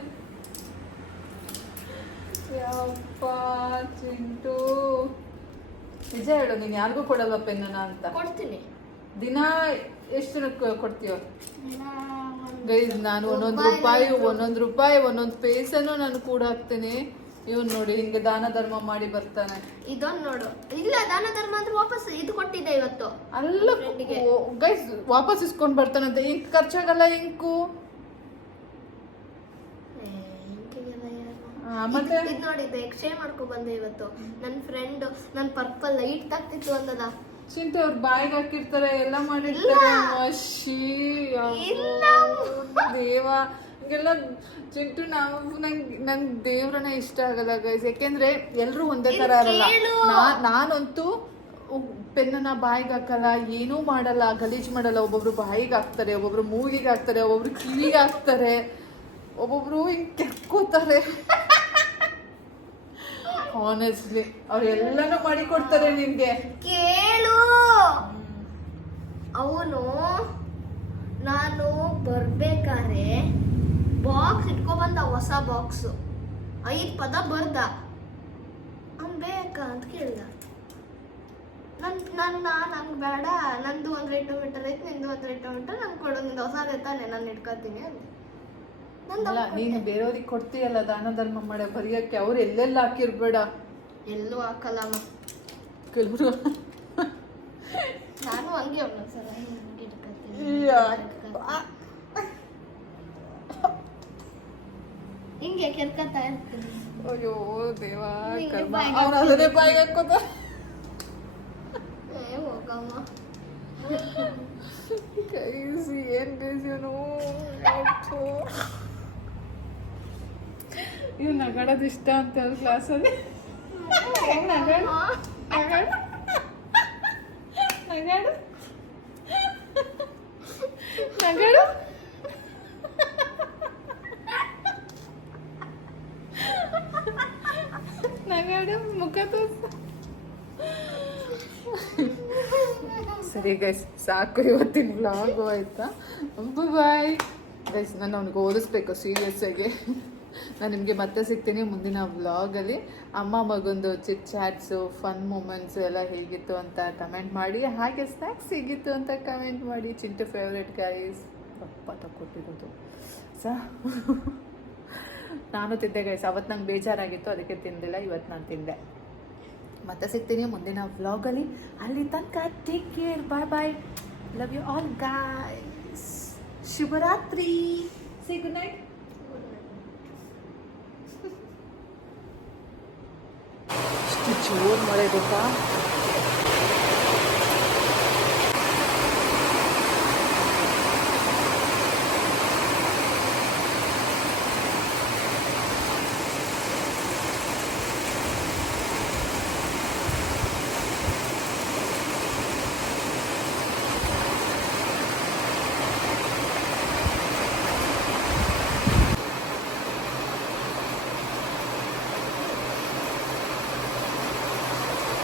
ಯಪ್ಪ ಚಿಂಟು, ನಿಜ ಹೇಳು, ನೀನು ಯಾರಿಗೂ ಕೊಡಲ್ವ ಪೆನ್ನ ಅಂತ? ಕೊಡ್ತೀನಿ. ದಿನ ಎಷ್ಟು ಜನಕ್ಕೆ ಕೊಡ್ತೀವ ಗೈಸ್? ನಾನು ಒಂದೊಂದು ರೂಪಾಯಿ ಒಂದೊಂದು ಪೇಸನ್ನು ನಾನು ಕೂಡ ಹಾಕ್ತೇನೆ. ಇವನ್ ನೋಡಿ ಹಿಂಗೆ ದಾನ ಧರ್ಮ ಮಾಡಿ ಬರ್ತಾನೆ. ಇದೊಂದು ನೋಡು, ಇಲ್ಲ ದಾನ ಧರ್ಮ ಅಂದ್ರೆ ವಾಪಸ್ ಇದು ಕೊಟ್ಟಿದ್ದೆ ಇವತ್ತು. ಅಲ್ಲ ಗೈಸ್, ವಾಪಸ್ ಇಸ್ಕೊಂಡ್ ಬರ್ತಾನಂತೆ. ಇಂಕ್ ಖರ್ಚಾಗಲ್ಲ ಇಂಕು. ಮತ್ತೆ ಇದು ನೋಡಿದ್ದೆ, ಎಕ್ಸ್ಚೇಂಜ್ ಮಾಡ್ಕೊ ಬಂದೆ ಇವತ್ತು. ನನ್ನ ಫ್ರೆಂಡ್ ನನ್ ಪರ್ಪಲ್ ಲೈಟ್ ತಾಕ್ತಿತ್ತು ಅಂತದ. ಚಿಂತೆ ಅವ್ರ ಬಾಯಿಗೆ ಹಾಕಿರ್ತಾರೆ, ಎಲ್ಲ ಮಾಡಿರ್ತಾರೆ. ದೇವ ಹಿಂಗೆಲ್ಲ ಚಿಂಟು, ನಂಗೆ ದೇವ್ರನ್ನ ಇಷ್ಟ ಆಗಲ್ಲ ಗೈಸ್. ಯಾಕೆಂದ್ರೆ ಎಲ್ರು ಒಂದೇ ತರ ಇರಲ್ಲ. ನಾನಂತೂ ಪೆನ್ನ ಬಾಯಿಗೆ ಹಾಕಲ್ಲ, ಏನೂ ಮಾಡಲ್ಲ, ಗಲೀಜ್ ಮಾಡಲ್ಲ. ಒಬ್ಬೊಬ್ರು ಬಾಯಿಗೆ ಹಾಕ್ತಾರೆ, ಒಬ್ಬೊಬ್ರು ಮೂಗಿಗೆ ಹಾಕ್ತಾರೆ, ಒಬ್ಬೊಬ್ರು ಕಿವಿಗೆ ಹಾಕ್ತಾರೆ, ಒಬ್ಬೊಬ್ರು ಹಿಂಗ್ ಕೆಕ್ಕೋತಾರೆ. ಆನೆಸ್ಟ್ಲಿ ಅವ್ರು ಎಲ್ಲಾನು ಮಾಡಿ ಕೊಡ್ತಾರೆ ನಿಮ್ಗೆ. ಕೇಳು, ಅವನು ನಾನು ಬರ್ಬೇಕಾದ್ರೆ ಬಾಕ್ಸ್ ಇಟ್ಕೊಬಂದ, ಹೊಸ ಬಾಕ್ಸ್ 5 ಪದ ಬರ್ದ. ಅವ್ನು ಬೇಕಾ ಅಂತ ಕೇಳ್ದ. ನಂಗೆ ಬೇಡ, ನಂದು 1 ಟೊಮೆಟೊ ಐತೆ, ನಿಂದು 1 ಟೊಮೆಟೊ, ನಂಗೆ ಕೊಡು, ನಿಂದು ಹೊಸದೇ ತಾನೆ, ನಾನು ಇಟ್ಕೊತೀನಿ ಅಂದೆ. ನೀನು ಬೇರೆಯವ್ರಿಗೆ ಕೊಡ್ತೀಯಲ್ಲ ದಾನ ಧರ್ಮ ಮಾಡ ಬರೆಯಕ್ಕೆ, ಅವ್ರು ಎಲ್ಲೆಲ್ಲ ಹಾಕಿರ್ಬೇಡ. ಎಲ್ಲೂ ಹಾಕಲ್ಲಮ್ಮ. ಕೆಲವರು ನಾನು ಹಂಗೆ ಒಂದೊಂದ್ಸಲ ಹಿಂಗೆ ಇಟ್ಕೊತೀನಿ. ಹಿಂಗೆ ಕೆರ್ಕತ್ತಾ ಇರ್ತೀನಿ. ಅಯ್ಯೋ ದೇವ, ಅವ್ರು ಅದನ್ನೇ ಬಾಯಿಗೆ ಹಾಕೋತ. ಹೋಗಮ್ಮ ಕೈಸಿ ಏನ್ ಬೇಸನು. ಇವ್ ನಗಾಡೋದು ಇಷ್ಟ ಅಂತ ಕ್ಲಾಸಲ್ಲಿ. ನಗಾಡು ಮುಖ ತೋರ್ಸು. ಸರಿ ಗೈಸ್, ಸಾಕು ಇವತ್ತಿನ ವ್ಲಾಗು, ಆಯ್ತಾ? Bye guys. ನಾನು ಅವ್ನಿಗೆ ಓದಿಸ್ಬೇಕು ಸೀರಿಯಸ್ ಆಗಿ. ನಾನು ನಿಮಗೆ ಮತ್ತೆ ಸಿಗ್ತೀನಿ ಮುಂದಿನ ವ್ಲಾಗಲ್ಲಿ. ಅಮ್ಮ ಮಗೊಂದು ಚಿಟ್ ಚಾಟ್ಸು, ಫನ್ ಮೂಮೆಂಟ್ಸು ಎಲ್ಲ ಹೇಗಿತ್ತು ಅಂತ ಕಮೆಂಟ್ ಮಾಡಿ. ಹಾಗೆ ಸ್ನ್ಯಾಕ್ಸ್ ಹೇಗಿತ್ತು ಅಂತ ಕಮೆಂಟ್ ಮಾಡಿ. ಚಿಂಟು ಫೇವ್ರೆಟ್ ಗೈಸ್, ಪಪ್ಪ ತಗೊಟ್ಟಿರೋದು ನಾನು ತಿಂದೆ ಗೈಸ್. ಅವತ್ತು ನಂಗೆ ಬೇಜಾರಾಗಿತ್ತು, ಅದಕ್ಕೆ ತಿಂದಿಲ್ಲ. ಇವತ್ತು ನಾನು ತಿಂದೆ. ಮತ್ತೆ ಸಿಗ್ತೀನಿ ಮುಂದಿನ ವ್ಲಾಗಲ್ಲಿ. ಅಲ್ಲಿ ತನಕ take care, bye bye, love you all guys. ಶುಭರಾತ್ರಿ. Say good night. ಎಷ್ಟು ಜೋರು ಮಳೆ ಗೊತ್ತಾ?